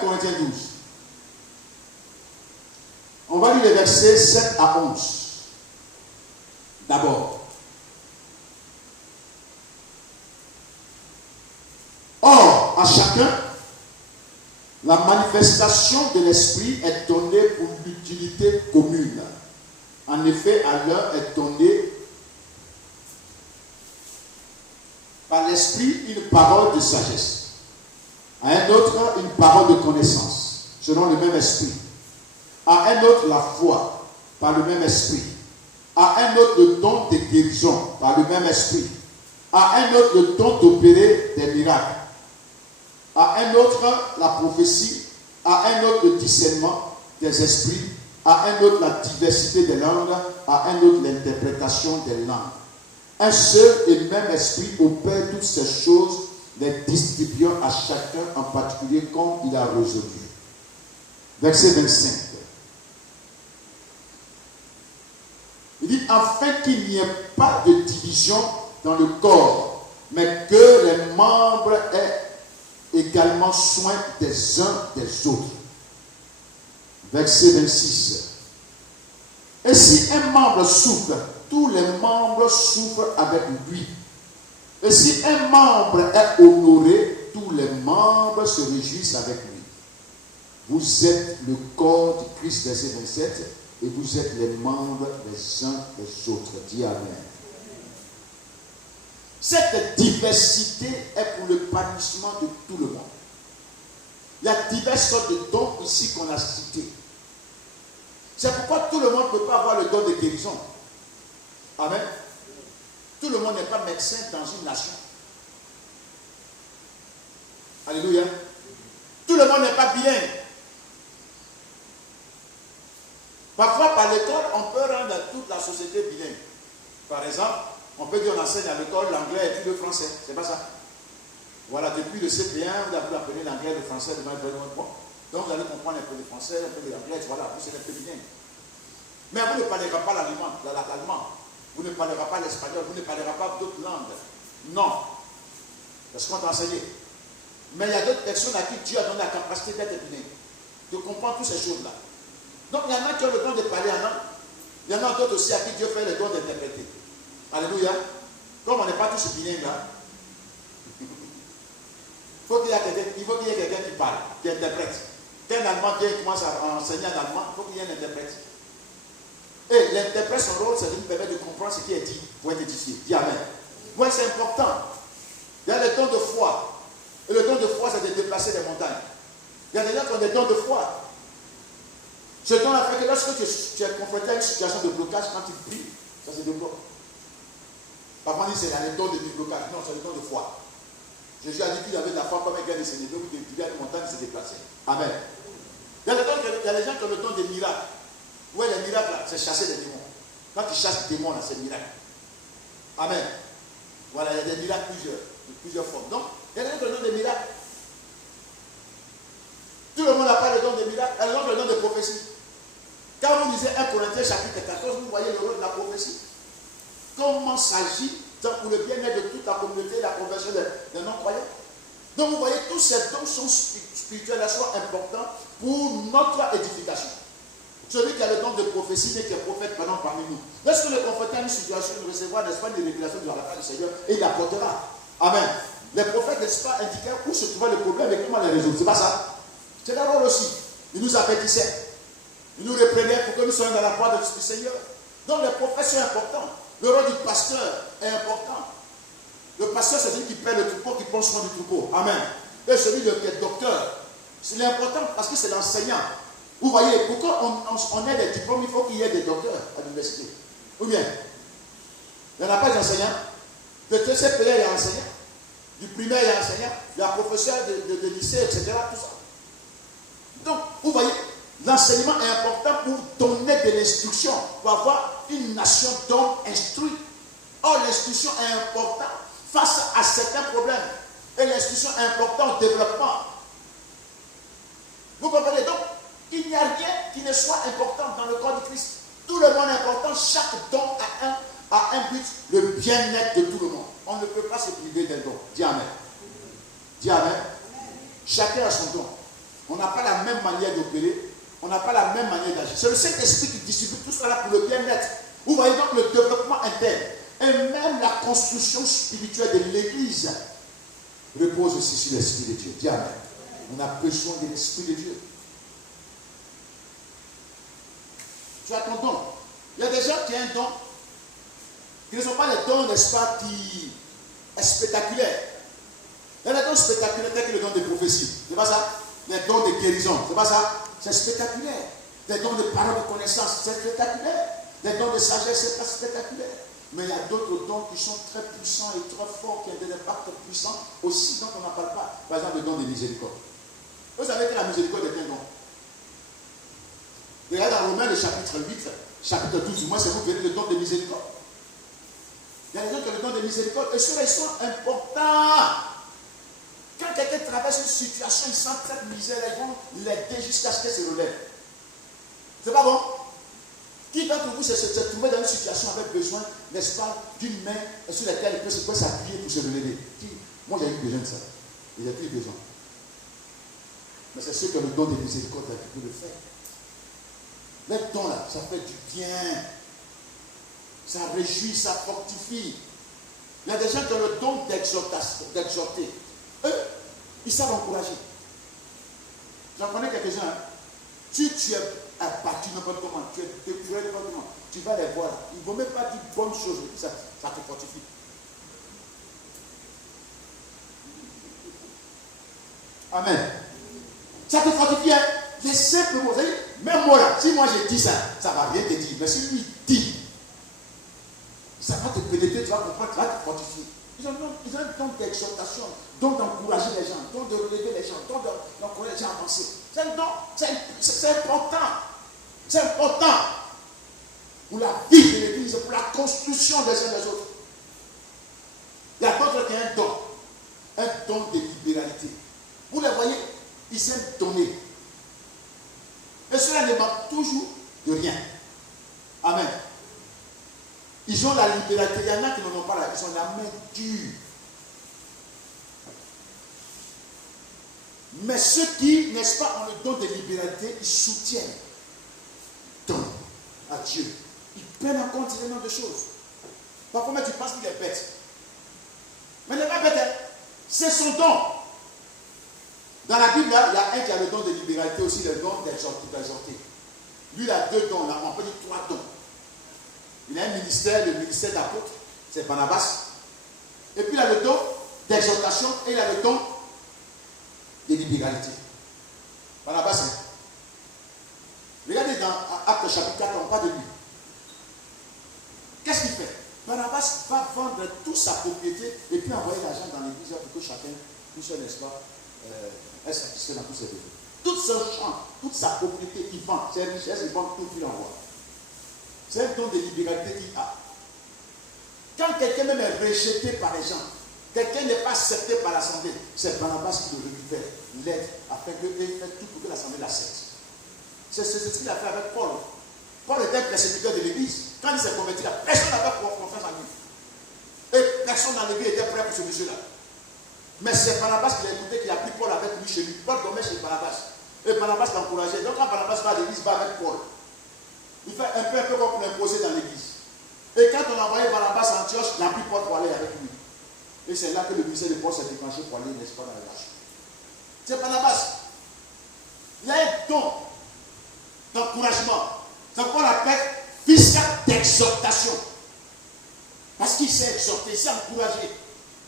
Corinthiens 12. On va lire les versets 7 à 11. D'abord. Or, à chacun, la manifestation de l'esprit est donnée pour l'utilité commune. En effet, à l'un est donnée par l'esprit une parole de sagesse. À un autre, une parole de connaissance, selon le même esprit. À un autre, la foi, par le même esprit. À un autre, le don de guérison, par le même esprit. À un autre, le don d'opérer des miracles. À un autre, la prophétie. À un autre, le discernement des esprits. À un autre, la diversité des langues. À un autre, l'interprétation des langues. Un seul et même esprit opère toutes ces choses, les distribuant à chacun en particulier comme il a résolu. Verset 25. Il dit, afin qu'il n'y ait pas de division dans le corps, mais que les membres aient également soin des uns des autres. Verset 26. Et si un membre souffre, tous les membres souffrent avec lui. Et si un membre est honoré, tous les membres se réjouissent avec lui. Vous êtes le corps du Christ, verset 27, et vous êtes les membres les uns des autres. Dis Amen. Cette diversité est pour le épanouissement de tout le monde. Il y a diverses sortes de dons ici qu'on a cités. C'est pourquoi tout le monde ne peut pas avoir le don de guérison. Amen. Tout le monde n'est pas médecin dans une nation. Alléluia. Tout le monde n'est pas bilingue. Parfois, par l'école, on peut rendre toute la société bilingue. Par exemple, on peut dire qu'on enseigne à l'école l'anglais et puis le français. C'est pas ça. Voilà, depuis le CP1, vous apprenez l'anglais et le français. Donc, vous allez comprendre un peu le français, un peu l'anglais. Voilà, vous êtes un peu bilingue. Mais vous ne parlerez pas l'allemand. Vous ne parlerez pas l'espagnol. Vous ne parlerez pas d'autres langues. Non. Parce qu'on t'a enseigné. Mais il y a d'autres personnes à qui Dieu a donné la capacité d'être bilingue. De comprendre toutes ces choses-là. Donc, il y en a qui ont le don de parler en langue. Il y en a d'autres aussi à qui Dieu fait le don d'interpréter. Alléluia. Comme on n'est pas tous bilingues là, il faut qu'il y ait quelqu'un qui parle, qui interprète. Quand un Allemand vient et commence à enseigner en allemand, il faut qu'il y ait un interprète. Et l'interprète, son rôle, c'est de nous permettre de comprendre ce qui est dit pour être édifié. Dis Amen. Moi, c'est important. Il y a le don de foi. Et le don de foi, c'est de déplacer des montagnes. Il y a des gens qui ont des dons de foi. Ce don-là fait que lorsque tu es confronté à une situation de blocage, quand tu pries, ça se débloque. Parfois, on dit c'est le don de déblocage. Non, c'est le don de foi. Jésus a dit qu'il avait de la foi comme un gars de Seigneur. Donc, il devait une montagne se déplacer. Amen. Il y a des gens qui ont le don des miracles. Ouais, les miracles, là, c'est chasser des démons. Quand tu chasses des démons, là, c'est un miracle. Amen. Voilà, il y a des miracles de plusieurs formes. Donc, il y a des gens qui ont le don des miracles. Tout le monde n'a pas le don des miracles. Il y a le don de prophétie. Quand vous lisez 1 Corinthiens chapitre 14, vous voyez le rôle de la prophétie. Quand comment s'agit pour le bien-être de toute la communauté et la conversion des non-croyants. Donc vous voyez, tous ces dons sont spirituels, là, sont importants pour notre édification. Celui qui a le don de prophétie, dès qu'il est prophète maintenant parmi nous. Lorsque le confronté à une situation, il recevra, n'est-ce pas, des révélations de la part du Seigneur et il apportera. Amen. Les prophètes, n'est-ce pas, indiquaient où se trouvait le problème et comment les résoudre. C'est pas ça. C'est leur rôle aussi. Ils nous avertissaient. Ils nous reprenaient pour que nous soyons dans la voie du Seigneur. Donc les prophètes sont importants. Le rôle du pasteur est important. Le pasteur, c'est celui qui perd le troupeau, qui prend soin du troupeau. Amen. Et celui qui est docteur, c'est important parce que c'est l'enseignant. Vous voyez, pourquoi on ait des diplômes, il faut qu'il y ait des docteurs à l'université. Ou bien, il n'y en a pas d'enseignants. De TCP, il y a un enseignant. Du primaire, il y a un enseignant. Il y a un professeur de lycée, etc. Tout ça. Donc, vous voyez, l'enseignement est important pour donner de l'instruction, pour avoir une nation d'hommes instruits. Or, l'instruction est importante face à certains problèmes. Et l'instruction est importante au développement. Vous comprenez donc? Il n'y a rien qui ne soit important dans le corps de Christ. Tout le monde est important. Chaque don a un but, le bien-être de tout le monde. On ne peut pas se priver d'un don. Dis Amen. Dis Amen. Chacun a son don. On n'a pas la même manière d'opérer. On n'a pas la même manière d'agir. C'est le Saint-Esprit qui distribue tout cela pour le bien-être. Vous voyez donc le développement interne. Et même la construction spirituelle de l'Église repose aussi sur l'Esprit de Dieu. Dis Amen. On a besoin de l'Esprit de Dieu. Tu as ton don. Il y a des gens qui ont un don qui ne sont pas les dons, n'est-ce pas, qui est spectaculaire. Il y a des dons spectaculaires tels que le don de prophétie. C'est pas ça? Les dons de guérison. C'est pas ça? C'est spectaculaire. Les dons de parole de connaissance, c'est spectaculaire. Les dons de sagesse, c'est pas spectaculaire. Mais il y a d'autres dons qui sont très puissants et très forts, qui ont des impacts puissants aussi, dont on n'en parle pas. Par exemple, le don de miséricorde. Vous savez que la miséricorde est un don. Regardez dans Romains, le chapitre 8, chapitre 12, du moins, c'est vous qui verrez le don de miséricorde. Il y a des gens qui ont le don de miséricorde, et ceux-là, ils sont importants. Quand quelqu'un traverse une situation, il sent très misère, ils vont l'aider jusqu'à ce qu'elle se relève. C'est pas bon? Qui d'entre vous se trouver dans une situation avec besoin, n'est-ce pas, d'une main sur laquelle il peut s'appuyer pour se relever? Moi, j'ai eu besoin de ça. Et j'ai plus besoin. Mais c'est ceux qui ont le don de miséricorde qui peuvent le faire. Les dons là, ça fait du bien. Ça réjouit, ça fortifie. Il y a des gens qui ont le don d'exhorter. Eux, ils savent encourager. J'en connais quelques-uns. Hein. Si tu es abattu n'importe comment, tu es découragé n'importe comment, tu vas les voir. Ils ne vont même pas dire bonnes choses. Ça te fortifie. Amen. Ça te fortifie. Hein? Les simples mots. Même moi là, si moi je dis ça, ça ne va rien te dire. Mais si lui dit, ça va te pénétrer, tu vas comprendre, tu vas te fortifier. Ils ont un don d'exhortation, don d'encourager les gens, don de relever les gens, don d'encourager les gens à avancer. C'est un don, c'est important. C'est important pour la vie de l'Église, pour la construction des uns des autres. Il y a d'autres qui ont un don de libéralité. Vous les voyez, ils aiment donner. Et cela ne manque toujours de rien. Amen. Ils ont la libéralité. Il y en a qui n'en ont pas là. Ils ont la main dure. Mais ceux qui, n'est-ce pas, ont le don de libéralité, ils soutiennent. Donnent à Dieu. Ils prennent en compte énormément de choses. Parfois, tu penses qu'il est bête. Mais il n'est pas bête. Hein? C'est son don. Dans la Bible, là, il y a un qui a le don de libéralité, aussi le don d'exhorter. Lui, il a deux dons, là, on peut dire trois dons. Il a un ministère, le ministère d'apôtre, c'est Barnabas. Et puis il a le don d'exhortation et il a le don de libéralité. Barnabas, hein? Regardez dans Actes chapitre 4, on parle de lui. Qu'est-ce qu'il fait? Barnabas va vendre toute sa propriété et puis envoyer l'argent dans l'église pour que chacun puisse, n'est-ce pas, être satisfait dans tous ses besoins. Tout son champ, toute sa propriété, il vend. Ses richesses, il vend tout, il envoie. C'est un don de libéralité qu'il a. Quand quelqu'un même est rejeté par les gens, quelqu'un n'est pas accepté par l'assemblée, c'est Barnabas qui le récupère, l'aide, afin qu'il fasse tout pour que l'assemblée l'accepte. C'est ce qu'il a fait avec Paul. Paul était un persécuteur de l'église. Quand il s'est converti, personne n'avait confiance en lui. Et personne dans l'église était prêt pour ce monsieur-là. Mais c'est Barnabas qui l'a écouté, qui a pris Paul avec lui chez lui. Paul dormait chez Barnabas. Et Barnabas l'encourageait. Donc quand Barnabas va à l'église, va avec Paul. Il fait un peu comme pour l'imposer dans l'église. Et quand on a envoyé Barnabas en Antioche, il a pris Paul pour aller avec lui. Et c'est là que le ministère de Paul s'est déclenché pour aller, n'est-ce pas, dans la marche. C'est Barnabas. Il y a un don d'encouragement. C'est ce qu'on appelle fils d'exhortation. Parce qu'il s'est exhorté, il s'est encouragé.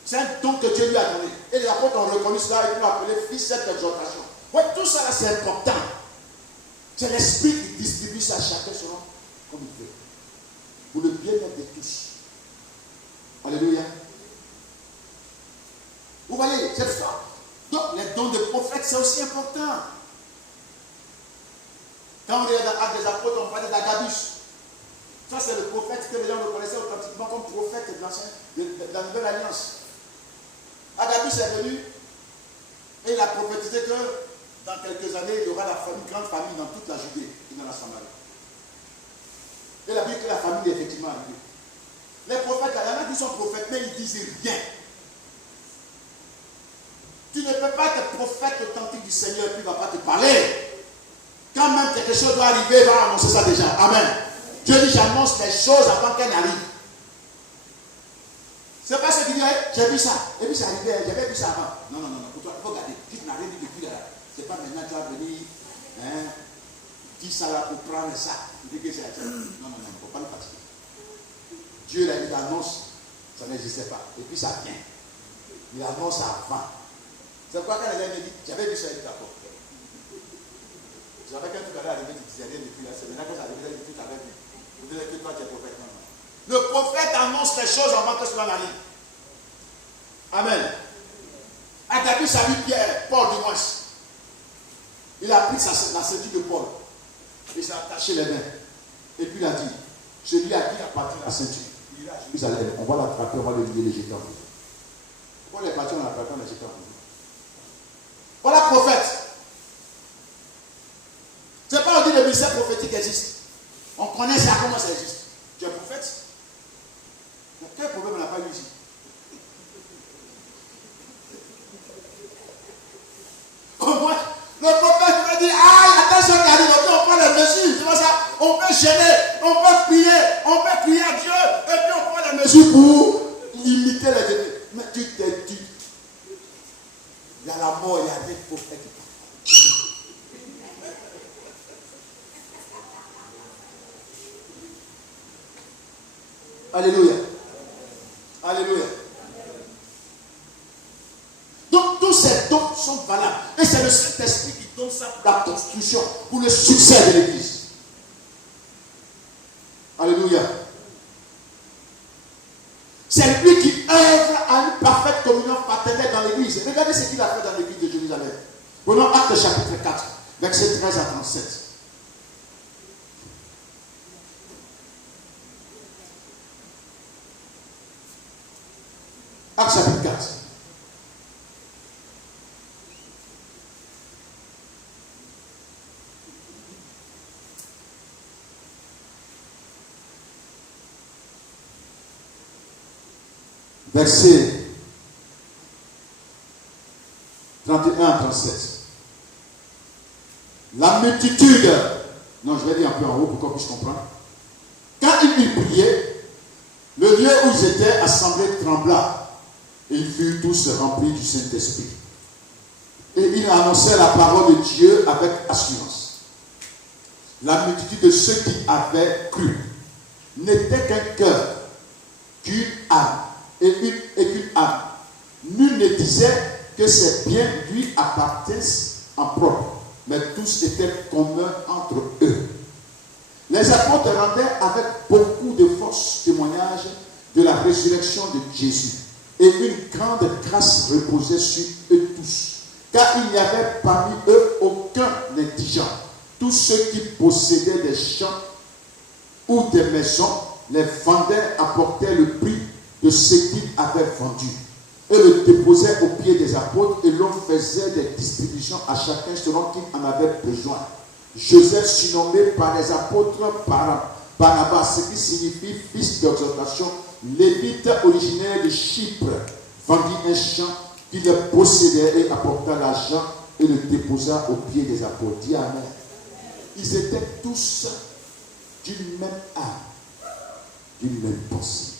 C'est un don que Dieu lui a donné. Et les apôtres ont reconnu cela et ils l'ont appelé fils d'exhortation. Oui, tout ça là, c'est important. C'est l'esprit qui distribue ça à chacun selon comme il veut. Pour le bien-être de tous. Alléluia. Vous voyez, c'est fort. Donc, les dons de prophète, c'est aussi important. Quand on regarde dans Actes des Apôtres, on parlait d'Agabus. Ça, c'est le prophète que les gens reconnaissaient authentiquement comme prophète de la Nouvelle Alliance. Agabus est venu et il a prophétisé que dans quelques années, il y aura une grande famille dans toute la Judée et dans la Samarie. Et il a dit que la famille est effectivement arrivée. Les prophètes, il y en a qui sont prophètes, mais ils ne disent rien. Tu ne peux pas être prophète authentique du Seigneur et puis il ne va pas te parler. Quand même quelque chose doit arriver, il va annoncer ça déjà. Amen. Dieu dit, j'annonce les choses avant qu'elles n'arrivent. C'est pas ce qu'il dit, j'ai vu ça. Et puis c'est arrivé, j'avais vu ça avant. Non, non, non, pour toi, il faut garder. Tu n'as rien dit depuis là. C'est pas maintenant que tu vas venir, dis ça là pour prendre ça. Il dit que c'est la tienne. Non, non, non, il ne faut pas le fatiguer. Dieu là, il annonce, ça n'existait pas. Et puis ça vient. Il annonce avant. C'est pourquoi quand les gens me disent, j'avais vu ça, il dit d'accord. J'avais qu'un truc allait arriver, tu disais rien depuis là. C'est maintenant que ça arrive, tu t'avais vu. Vous dites que toi tu es prophète. Non, non. Le prophète annonce les choses avant que cela n'arrive. Amen. Agabus a vu Pierre, Paul du moins. Il a pris la ceinture de Paul. Il s'est attaché les mains. Et puis il a dit, celui à qui appartient la ceinture. Il a dit, on va l'attraper, on va le lier, les jeter en vous. Pourquoi les parties on l'attrape, on les jeter en vous? Voilà prophète. C'est pas on dit que le ministère prophétique existe. On connaît ça, comment ça existe. Tu es prophète? Mais quel problème on n'a pas eu ici? Au moins, le prophète va dire, ah, attention qui arrive, on prend les mesures. C'est pas ça. On peut gêner, on peut prier à Dieu, et puis on prend les mesures pour limiter les ennemis. Mais tu t'es dit, il y a la mort, il y a des prophètes. Alléluia. Alléluia. Donc tous ces dons sont valables. Et c'est le Saint-Esprit qui donne ça pour la construction, pour le succès de l'Église. Alléluia. C'est lui qui œuvre à une parfaite communion fraternelle dans l'Église. Regardez ce qu'il a fait dans l'Église de Jérusalem. Prenons Actes chapitre 4, versets 13 à 37. Actes chapitre 4. Verset 31 à 37. La multitude, non je vais dire un peu en haut pour qu'on puisse comprendre. Quand ils eurent prié, le lieu où ils étaient assemblés trembla. Et ils furent tous remplis du Saint-Esprit. Et ils annonçaient la parole de Dieu avec assurance. La multitude de ceux qui avaient cru n'était qu'un cœur, qu'une âme et qu'une âme. Nul ne disait que ses biens lui appartiennent en propre, mais tous étaient communs entre eux. Les apôtres rendaient avec beaucoup de force témoignage de la résurrection de Jésus. Et une grande grâce reposait sur eux tous. Car il n'y avait parmi eux aucun indigent. Tous ceux qui possédaient des champs ou des maisons les vendaient, apportaient le prix de ce qu'ils avaient vendu. Et le déposaient aux pieds des apôtres et l'on faisait des distributions à chacun selon qu'il en avait besoin. Joseph, surnommé par les apôtres Barnabas, ce qui signifie fils d'exhortation, Lévite originaire de Chypre vendit un champ qu'il possédait et apporta l'argent et le déposa aux pieds des apôtres. Dis Amen. Ils étaient tous d'une même âme, d'une même pensée.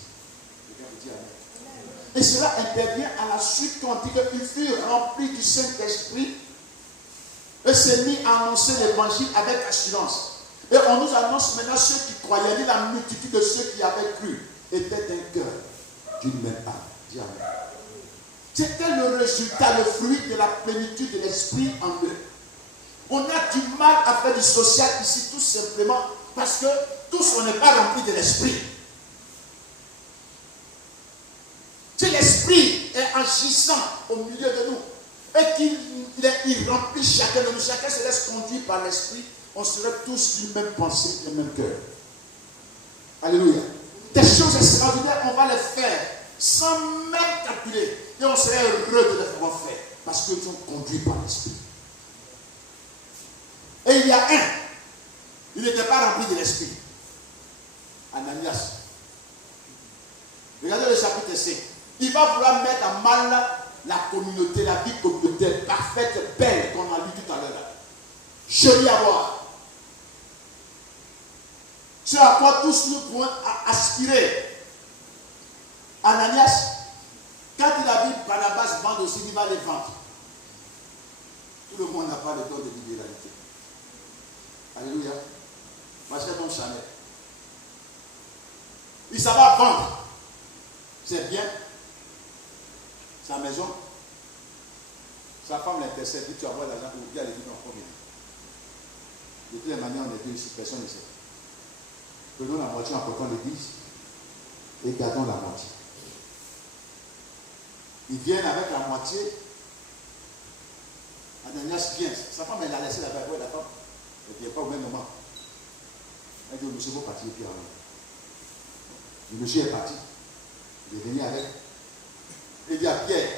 Et cela intervient à la suite quand on dit qu'il fut rempli du Saint-Esprit et s'est mis à annoncer l'évangile avec assurance. Et on nous annonce maintenant ceux qui croyaient, dit la multitude de ceux qui avaient cru étaient d'un cœur, d'une même âme. Dis Amen. C'était le résultat, le fruit de la plénitude de l'esprit en eux. On a du mal à faire du social ici tout simplement parce que tous on n'est pas remplis de l'esprit. Si l'esprit est agissant au milieu de nous et qu'il remplit chacun de nous, chacun se laisse conduire par l'esprit, on serait tous d'une même pensée, d'un même cœur. Alléluia. Des choses extraordinaires, on va les faire sans même calculer. Et on serait heureux de les avoir fait parce qu'ils sont conduits par l'esprit. Et il y a un, il n'était pas rempli de l'esprit. Ananias. Regardez le chapitre 5. Il va vouloir mettre à mal la communauté, la vie communautaire parfaite, belle qu'on a lu tout à l'heure. Jolie à voir. Ce à quoi tous nous pouvons aspirer. Ananias, quand il a vu Barnabas vendre aussi, il va les vendre. Tout le monde n'a pas le don de libéralité. Alléluia. Moi, j'ai mon Chanel. Il savait vendre. C'est bien. Sa maison. Sa femme l'intercède. Dit tu vas avoir l'argent pour vous. Elle dit non, combien. De toutes les manières, on est deux ici. Personne ne sait. Prenons la moitié en portant l'église et gardons la moitié. Ils viennent avec la moitié. Ananias vient. Sa femme, elle a laissé la belle. La femme. Elle ne vient pas au même moment. Elle dit au monsieur, il faut partir. Puis le monsieur est parti. Il est venu avec. Il dit à Pierre,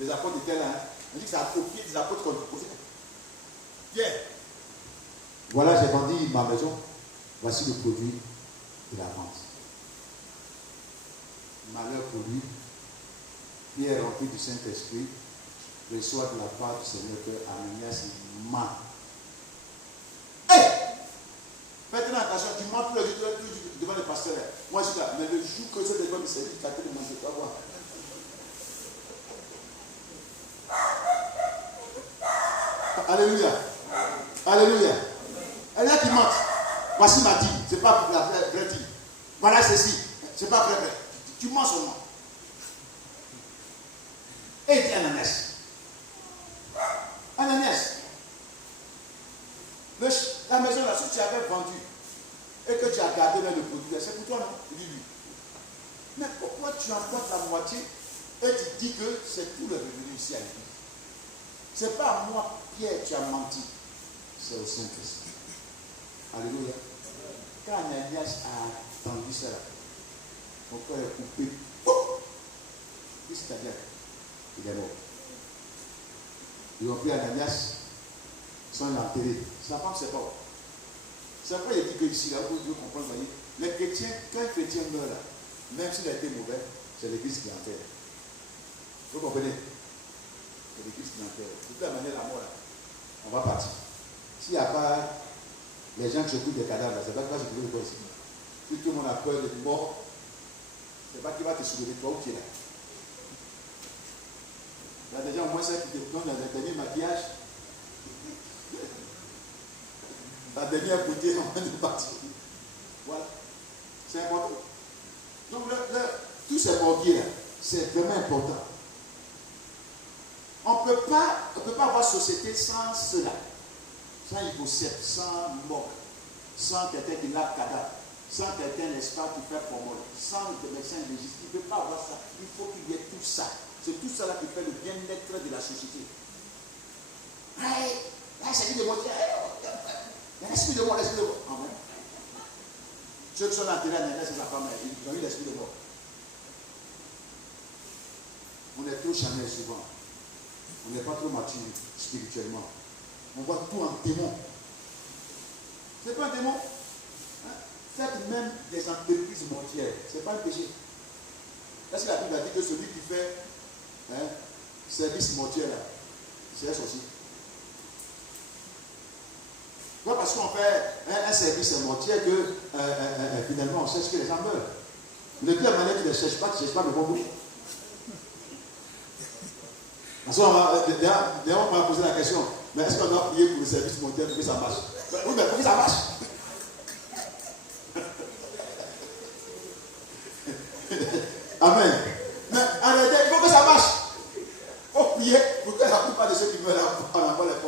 les apôtres étaient là. Il dit que c'est au pied des apôtres qu'on lui posait. Pierre, voilà, j'ai vendu ma maison. Voici le produit de la vente. Malheur pour lui. Pierre, rempli du Saint-Esprit, reçoit de la part du Seigneur que Ananias ment. Maintenant, attention, tu mens tout le jour devant le pasteur. Moi, je suis là. Mais le jour que je devant le Seigneur, tu vas te demander, tu vas voir. Alléluia. Alléluia. Elle est là qui ment. Voici ma dîme. Ce n'est pas la vraie dîme. Voilà ceci. Ce n'est pas vrai. Tu mens seulement. Et il dit Ananias. Ananias. La maison là, si tu avais vendu et que tu as gardé même le produit, c'est pour toi, non? Il dit oui. Mais pourquoi tu emportes la moitié et tu dis que c'est tout le revenu ici à l'église? Ce n'est pas à moi, Pierre, tu as menti. C'est au Saint-Esprit. Alléluia. Quand Ananias a entendu ça, son cœur est coupé. Qu'est-ce que tu as dit? Il est mort. Ils ont pris Ananias, ils sont enterrés. Sa femme, c'est pas. C'est pourquoi il dit que ici, là, vous devez comprendre, voyez, les chrétiens, quand un chrétien meurt là, même s'il a été mauvais, c'est l'église qui enterre. Vous comprenez? C'est l'église qui enterre. De toute la manière, la mort là, on va partir. S'il n'y a pas les gens qui s'occupent des cadavres, c'est pas que je trouve le quoi ici. Si tout le monde a peur d'être mort, c'est pas qui va te soulever, toi ou qui est là. Il y a des gens, au moins, ça qui te donnent dans un dernier maquillage. La dernière beauté en train de partir. Voilà. C'est important. Donc, tous ces morbiers-là, c'est vraiment important. On ne peut pas avoir société sans cela. Sans hypocète, sans moque, sans quelqu'un qui lave cadavre, sans quelqu'un, n'est-ce pas, qui fait formol, sans des médecins légistes. Il ne peut pas avoir ça. Il faut qu'il y ait tout ça. C'est tout ça là qui fait le bien-être de la société. C'est lui de montrer. L'esprit de mort, l'esprit de mort. Amen. Ceux qui sont enterrés à Néné, c'est sa femme, ils ont eu l'esprit de mort. On est trop charnel souvent. On n'est pas trop mature spirituellement. On voit tout en démon. C'est pas un démon. Faites même des entreprises mortières. Ce n'est pas un péché. Est-ce que la Bible a dit que celui qui fait service mortier là, c'est un sorcier? Non, parce qu'on fait un service mortier que finalement on cherche que les gens meurent. De toute manière, tu ne cherches pas le bon bout. Parce qu'on va, d'ailleurs, on va poser la question, mais est-ce qu'on doit prier pour le service mortier pour que ça marche? Oui, mais pour que ça marche. Amen. Mais en réalité, il faut que ça marche. Il faut prier pour que la plupart de ceux qui veulent en avoir les là.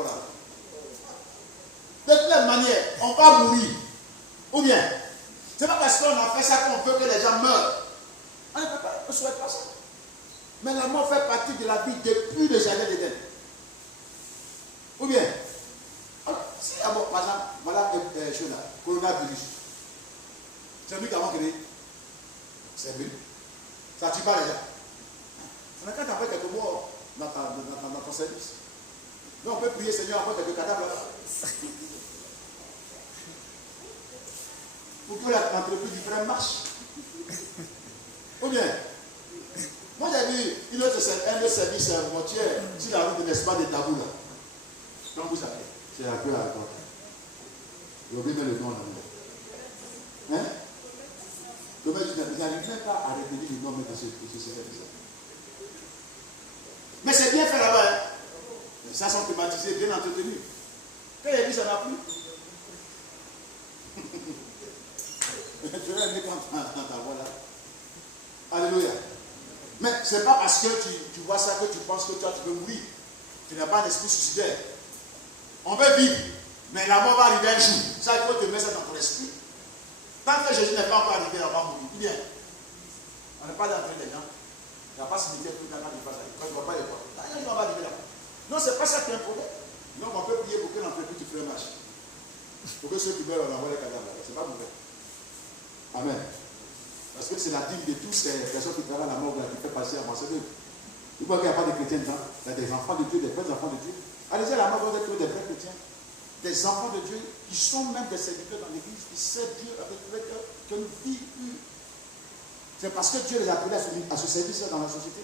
De toutes les manières, on va mourir. Ou bien, c'est pas parce qu'on a fait ça qu'on veut que les gens meurent. On ne peut pas, on ne souhaite pas ça. Mais la mort fait partie de la vie depuis le jardin d'Éden. Ou bien, si la mort, par exemple, voilà coronavirus. C'est lui qui a créé. C'est lui. Ça ne tue pas les gens. On a quand même quelques morts dans ton service. Mais on peut prier, Seigneur, après quelques cadavres là-bas. Pour que l'entreprise du frère marche. Ou bien, moi j'ai vu un autre service mortier sur la route de l'espace de Tabou là. Comment vous savez? C'est un peu à la porte. J'ai oublié le nom là. Hein? Donc, je n'arrive même pas à retenir le nom de ce service-là. Mais c'est bien fait là-bas. Hein? Les gens sont climatisés, bien entretenus. Quand il y a dit, ça n'a plus. Tu vas aimer quand dans ta voix là. Alléluia. Mais ce n'est pas parce que tu vois ça que tu penses que toi tu peux mourir. Tu n'as pas un esprit suicidaire. On veut vivre, mais la mort va arriver un jour. Ça, il faut te mettre ça dans ton esprit. Tant que Jésus n'est pas encore arrivé, on va mourir. Bien. On n'est pas dans les gens. Il n'y a pas de cimetière tout le temps quand il passe à l'école. Tu ne vois pas les portes. Il va arriver là. Non, ce n'est pas ça qui est un problème. Donc on peut prier pour que l'entreprise du frère marche. Pour que ceux qui meurent, on envoie les cadavres. Ce n'est pas mauvais. Amen. Parce que c'est la dîme de tous ces personnes qui travaillent à la mort qui fait passer à Marseille. Vous voyez qu'il n'y a pas de chrétiens dedans. Il y a des enfants de Dieu, des vrais enfants de Dieu. Allez-y à la mort, vous êtes des vrais chrétiens. Des enfants de Dieu qui sont même des serviteurs dans l'église, qui servent Dieu avec le cœur, que nous vivons. C'est parce que Dieu les a appelés à ce service dans la société.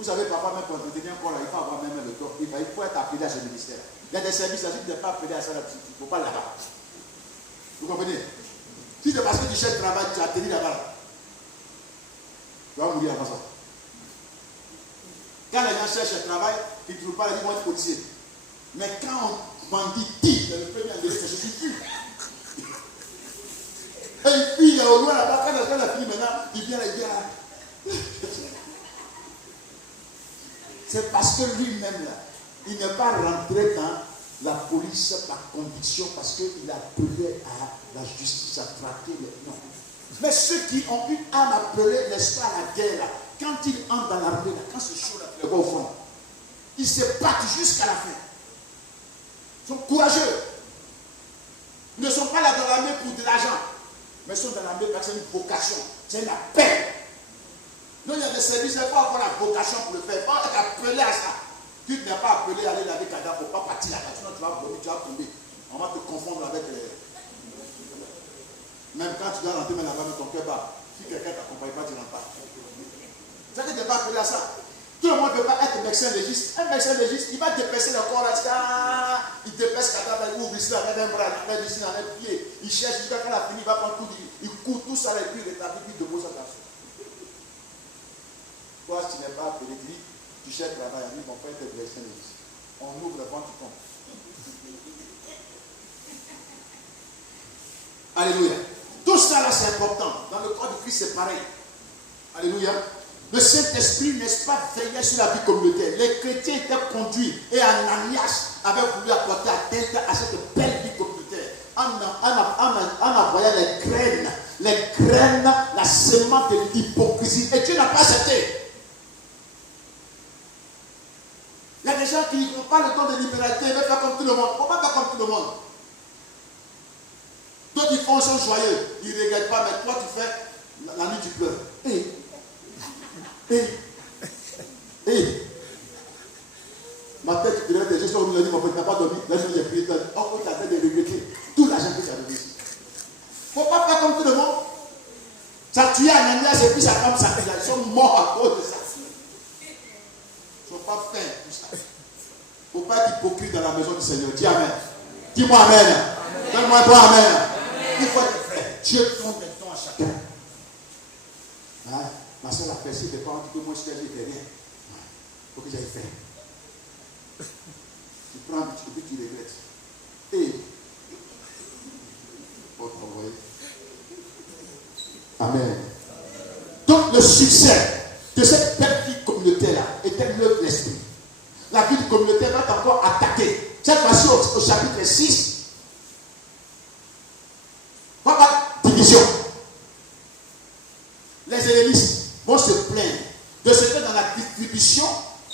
Vous savez, papa, même pour entretenir un corps là, il faut avoir même le corps. Il faut être appelé à ce ministère. Il y a des services là, si tu n'es pas appelé à ça, il ne faut pas là-bas. Vous comprenez? Si c'est parce que tu cherches travail, tu as tenu là-bas. Tu vas mourir avant ça. Quand les gens cherchent un travail, ils ne trouvent pas, ils vont être policiers. Mais quand on bandit dit, c'est le premier à dire, c'est ce qui tue. Et il fuit au loin là-bas, quand la fille maintenant, il vient là. C'est parce que lui-même là, il n'est pas rentré dans la police par conviction, parce qu'il appelait à la justice, à traquer les noms. Mais ceux qui ont une âme appelée, n'est-ce pas, à la guerre là, quand ils entrent dans l'armée là, quand c'est chaud là, tu les vois au fond, ils se battent jusqu'à la fin. Ils sont courageux. Ils ne sont pas là dans l'armée pour de l'argent, mais ils sont dans l'armée parce que c'est une vocation, c'est un appel. Donc il y a des services, il ne faut pas avoir la vocation pour le faire, il faut être appelé à ça. Tu n'es pas appelé à aller laver cadavre, il ne faut pas partir là-bas, sinon tu vas vomir, tu vas tomber. On va te confondre avec les. Même quand tu dois rentrer là-bas, mais ton cœur bat. Si quelqu'un ne t'accompagne pas, tu n'entres pas. C'est que tu n'es pas appelé à ça. Tout le monde ne peut pas être médecin légiste. Un médecin légiste, il va dépêcher le corps là, il dépêche le cadavre, il ouvre ici, avec un bras, il met ici, avec un pied. Il cherche jusqu'à quand la fini, il va prendre tout, il court tout ça, et puis il rétablit, puis il dépose sa place. Toi, si tu n'es pas appelé, tu cherches travail, on va faire tes médecins légistes. On ouvre le ventre, tu tombes. Alléluia. Tout ça là, c'est important. Dans le corps de Christ, c'est pareil. Alléluia. Le Saint-Esprit, n'est-ce pas, veillait sur la vie communautaire. Les chrétiens étaient conduits et Ananias avait voulu apporter atteinte à cette belle vie communautaire en envoyant les graines, la semence de l'hypocrisie. Et Dieu n'a pas accepté. Il y a des gens qui n'ont pas le temps de libéralité, ils veulent faire comme tout le monde. Il ne faut pas faire comme tout le monde. D'autres ils font, ils sont joyeux, ils ne regrettent pas, mais toi tu fais la nuit tu pleures. Ma tête, tu dirais, je suis revenu, mon père n'a pas dormi, là je j'ai prié, oh, tu as fait de regretter tout l'argent que tu as donné ici. Il ne faut pas faire comme tout le monde. Ça a tué Ananias et puis sa femme, Ils sont morts à cause de ça. Ils ne sont pas faits pour ça. Il ne faut pas être hypocrite dans la maison du Seigneur. Dis Amen. Dis-moi Amen. Donne-moi toi Amen. Il faut être frère. Dieu donne des dons à chacun. Hein? Ma soeur a fait ci, des parents disent que moi je fais rien. Il faut que j'aille faire. Tu prends un petit peu, tu regrettes. Et Amen. Donc le succès de cette belle vie communautaire-là était l'œuvre de l'esprit. La vie communautaire va être encore attaquée. Cette fois-ci au chapitre 6, on va avoir division. Les hellénistes vont se plaindre de ce que dans la distribution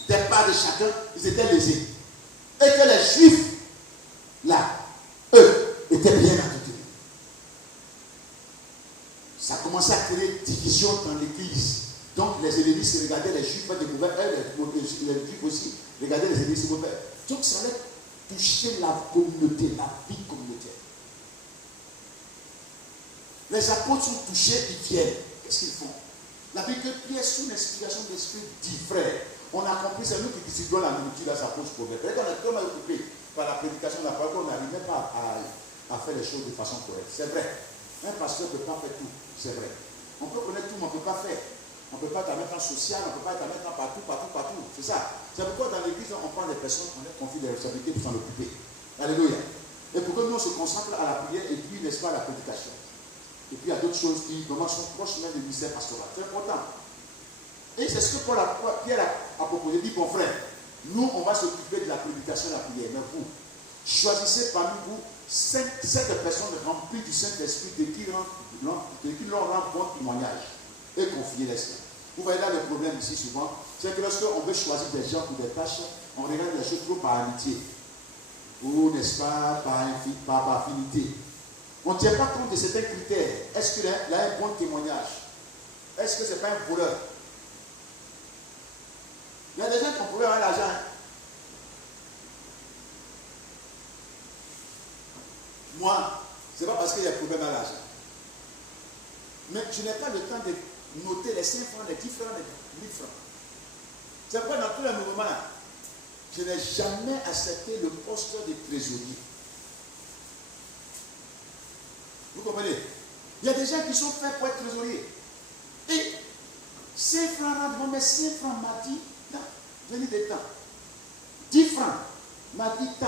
des parts de chacun, ils étaient lésés. Et que les juifs, là, eux, étaient bien entretenus. Ça a commencé à créer division dans l'église. Donc les hellénistes regardaient les juifs, les juifs aussi regardaient les hellénistes. Donc ça allait toucher la communauté, la vie communautaire. Les apôtres sont touchés, ils viennent. Qu'est-ce qu'ils font? La Bible que Pierre, sous l'inspiration de l'Esprit, dit frère, on a compris, c'est nous qui distribuons la nourriture, là, ça pose problème. Quand on est tellement occupé par la prédication de la parole, on n'arrive même pas à faire les choses de façon correcte. C'est vrai. Un pasteur ne peut pas faire tout. C'est vrai. On peut connaître tout, mais on ne peut pas faire. On ne peut pas te mettre en social, on ne peut pas te mettre en partout. C'est ça. C'est pourquoi dans l'église, on prend des personnes, on leur confie des responsabilités pour s'en occuper. Alléluia. Et pour que nous, on se concentre à la prière et puis, n'est-ce pas, à la prédication. Et puis, il y a d'autres choses qui, vraiment, sont proches même du ministère pastoral. C'est important. Et c'est ce que Pierre a proposé. Il dit, bon frère, nous, on va s'occuper de la prédication et de la prière. Mais vous, choisissez parmi vous 7 personnes remplies du Saint-Esprit de qui leur rend bon témoignage et confiez-les cela. Vous voyez là le problème ici souvent, c'est que lorsqu'on veut choisir des gens pour des tâches, on regarde les choses trop par amitié ou n'est-ce pas par affinité. On ne tient pas compte de certains critères. Est-ce qu'il a un bon témoignage? Est-ce que ce n'est pas un voleur? Il y a des gens qui ont volé l'argent. Moi, ce n'est pas parce qu'il y a un problème à l'argent. Mais je n'ai pas le temps de noter les 5 francs, les 10 francs, les 1000 francs. C'est pourquoi dans tous les mouvements, je n'ai jamais accepté le poste de trésorier. Vous comprenez? Il y a des gens qui sont faits pour être trésoriers. Et 5 francs rendement, mais 5 francs m'a dit, non, venez des temps. 10 francs m'a dit tant,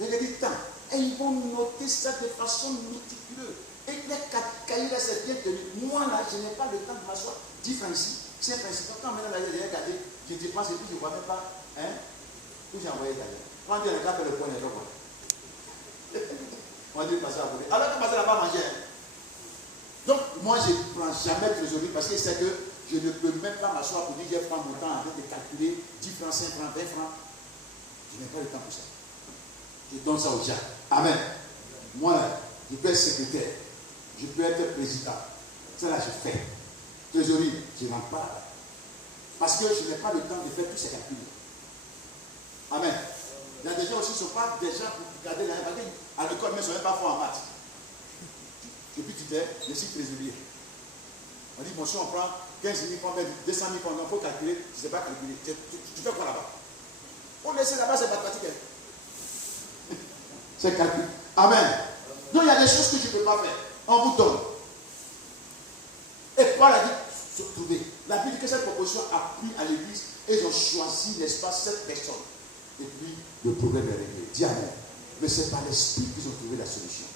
venez des temps. Et ils vont noter ça de façon méticuleuse. Et les cahiers là, c'est bien tenu. Moi là, je n'ai pas le temps de m'asseoir. 10 francs ici, 5 francs ici. Quand maintenant là, j'ai regardé, je dépense et puis je ne vois même pas. Hein? Où j'ai envoyé d'ailleurs. Quand on dit le cas, le point est là. On va dire passer à côté. Alors que passer là-bas manger. Donc, moi, je ne prends jamais trésorier parce que c'est que je ne peux même pas m'asseoir pour dire je prends mon temps en train de calculer 10 francs, 5 francs, 20 francs. Je n'ai pas le temps pour ça. Je donne ça aux gens. Amen. Moi, je peux être secrétaire. Je peux être président. Ça là, je fais. Trésorier, je ne rentre pas là. Parce que je n'ai pas le temps de faire tous ces calculs. Amen. Il y a des gens aussi qui ne sont pas des gens pour garder la main. À l'école, mais ils ne sont même pas forts en maths. Et puis tu dis, je suis trésorier. On dit, monsieur, on prend 15 000 francs, 200 000 francs, il faut calculer. Je ne sais pas calculer. Tu fais quoi là-bas? On laisse là-bas, c'est mathématique. C'est calcul. Amen. Donc il y a des choses que tu ne peux pas faire. On vous donne. Et Paul a dit, se trouver. La Bible dit que cette proposition a pris à l'église et ils ont choisi, n'est-ce pas, 7 personnes. Et puis, le problème est réglé. Dis Amen. Mais c'est par l'esprit qu'ils ont trouvé la solution.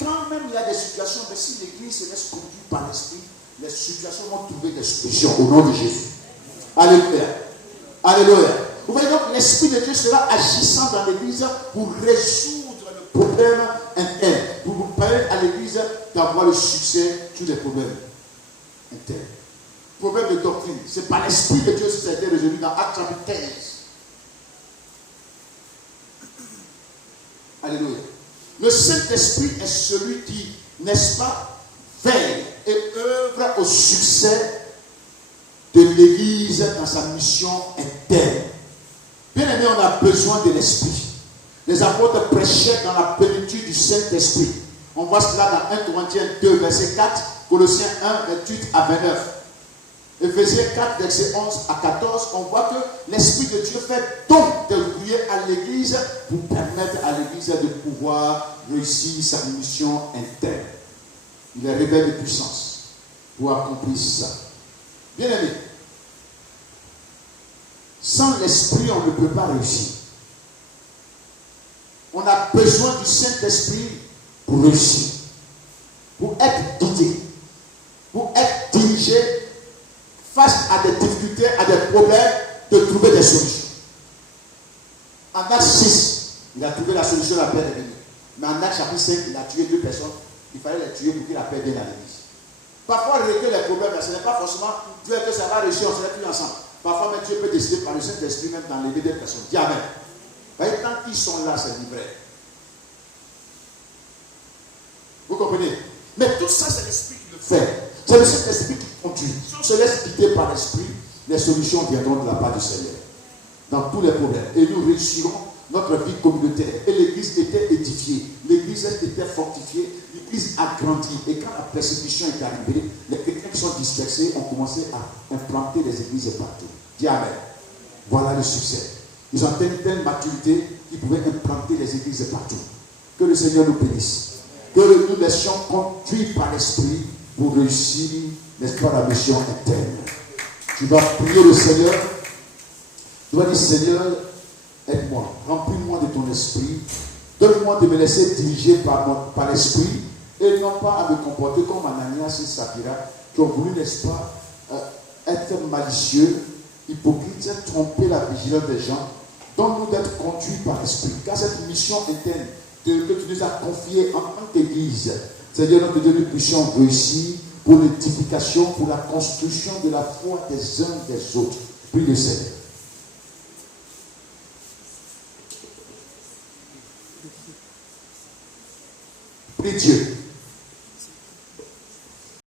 Quand même il y a des situations, mais si l'église se laisse conduire par l'esprit, les situations vont trouver des solutions au nom de Jésus. Alléluia. Alléluia. Vous voyez donc, l'esprit de Dieu sera agissant dans l'église pour résoudre le problème interne, pour vous permettre à l'église d'avoir le succès sur les problèmes internes. Problème de doctrine, c'est par l'esprit de Dieu que ça a été résolu dans Actes chapitre 15. Alléluia. Le Saint-Esprit est celui qui, n'est-ce pas, veille et œuvre au succès de l'Église dans sa mission interne. Bien aimé, on a besoin de l'Esprit. Les apôtres prêchaient dans la plénitude du Saint-Esprit. On voit cela dans 1 Corinthiens 2, verset 4, Colossiens 1, 28 à 29. Éphésiens 4, verset 11 à 14, on voit que l'Esprit de Dieu fait don d'ouvriers à l'Église pour permettre à l'Église de pouvoir réussir sa mission interne. Il est révèle de puissance pour accomplir ça. Bien aimé, sans l'Esprit, on ne peut pas réussir. On a besoin du Saint-Esprit pour réussir, pour être guidé, pour être dirigé face à des difficultés, à des problèmes, de trouver des solutions. En Acte 6, il a trouvé la solution, la paix est venue. Mais en Acte chapitre 5, il a tué 2 personnes. Il fallait les tuer pour que la paix vienne à l'église. Parfois, régler les problèmes, ce n'est pas forcément Dieu que ça va réussir, on serait plus ensemble. Parfois, même Dieu peut décider par le Saint-Esprit même d'enlever des personnes. Dis Amen. Voyez, tant qu'ils sont là, c'est livré. Vous comprenez? Mais tout ça, c'est l'Esprit qui le fait. C'est le Saint-Esprit qui conduit. Si on se laisse guider par l'Esprit, les solutions viendront de la part du Seigneur. Dans tous les problèmes. Et nous réussirons notre vie communautaire. Et l'église était édifiée. L'église était fortifiée. L'église a grandi. Et quand la persécution est arrivée, les chrétiens qui sont dispersés ont commencé à implanter les églises partout. Dis Amen. Voilà le succès. Ils ont atteint une telle maturité qu'ils pouvaient implanter les églises partout. Que le Seigneur nous bénisse. Que nous laissions conduire par l'Esprit pour réussir, n'est-ce pas, la mission interne. Tu vas prier le Seigneur. Tu vas dire, Seigneur, aide-moi, remplis-moi de ton esprit, donne-moi de me laisser diriger par l'esprit, et non pas à me comporter comme Ananias et Saphira, qui ont voulu, n'est-ce pas, être malicieux, hypocrites, tromper la vigilance des gens. Donne-nous d'être conduits par l'esprit, car cette mission interne que tu nous as confiée en tant qu'Église, Seigneur, nous te donne, nous puissions réussir pour l'édification, pour la construction de la foi des uns des autres. Puis le Seigneur. Prie Dieu.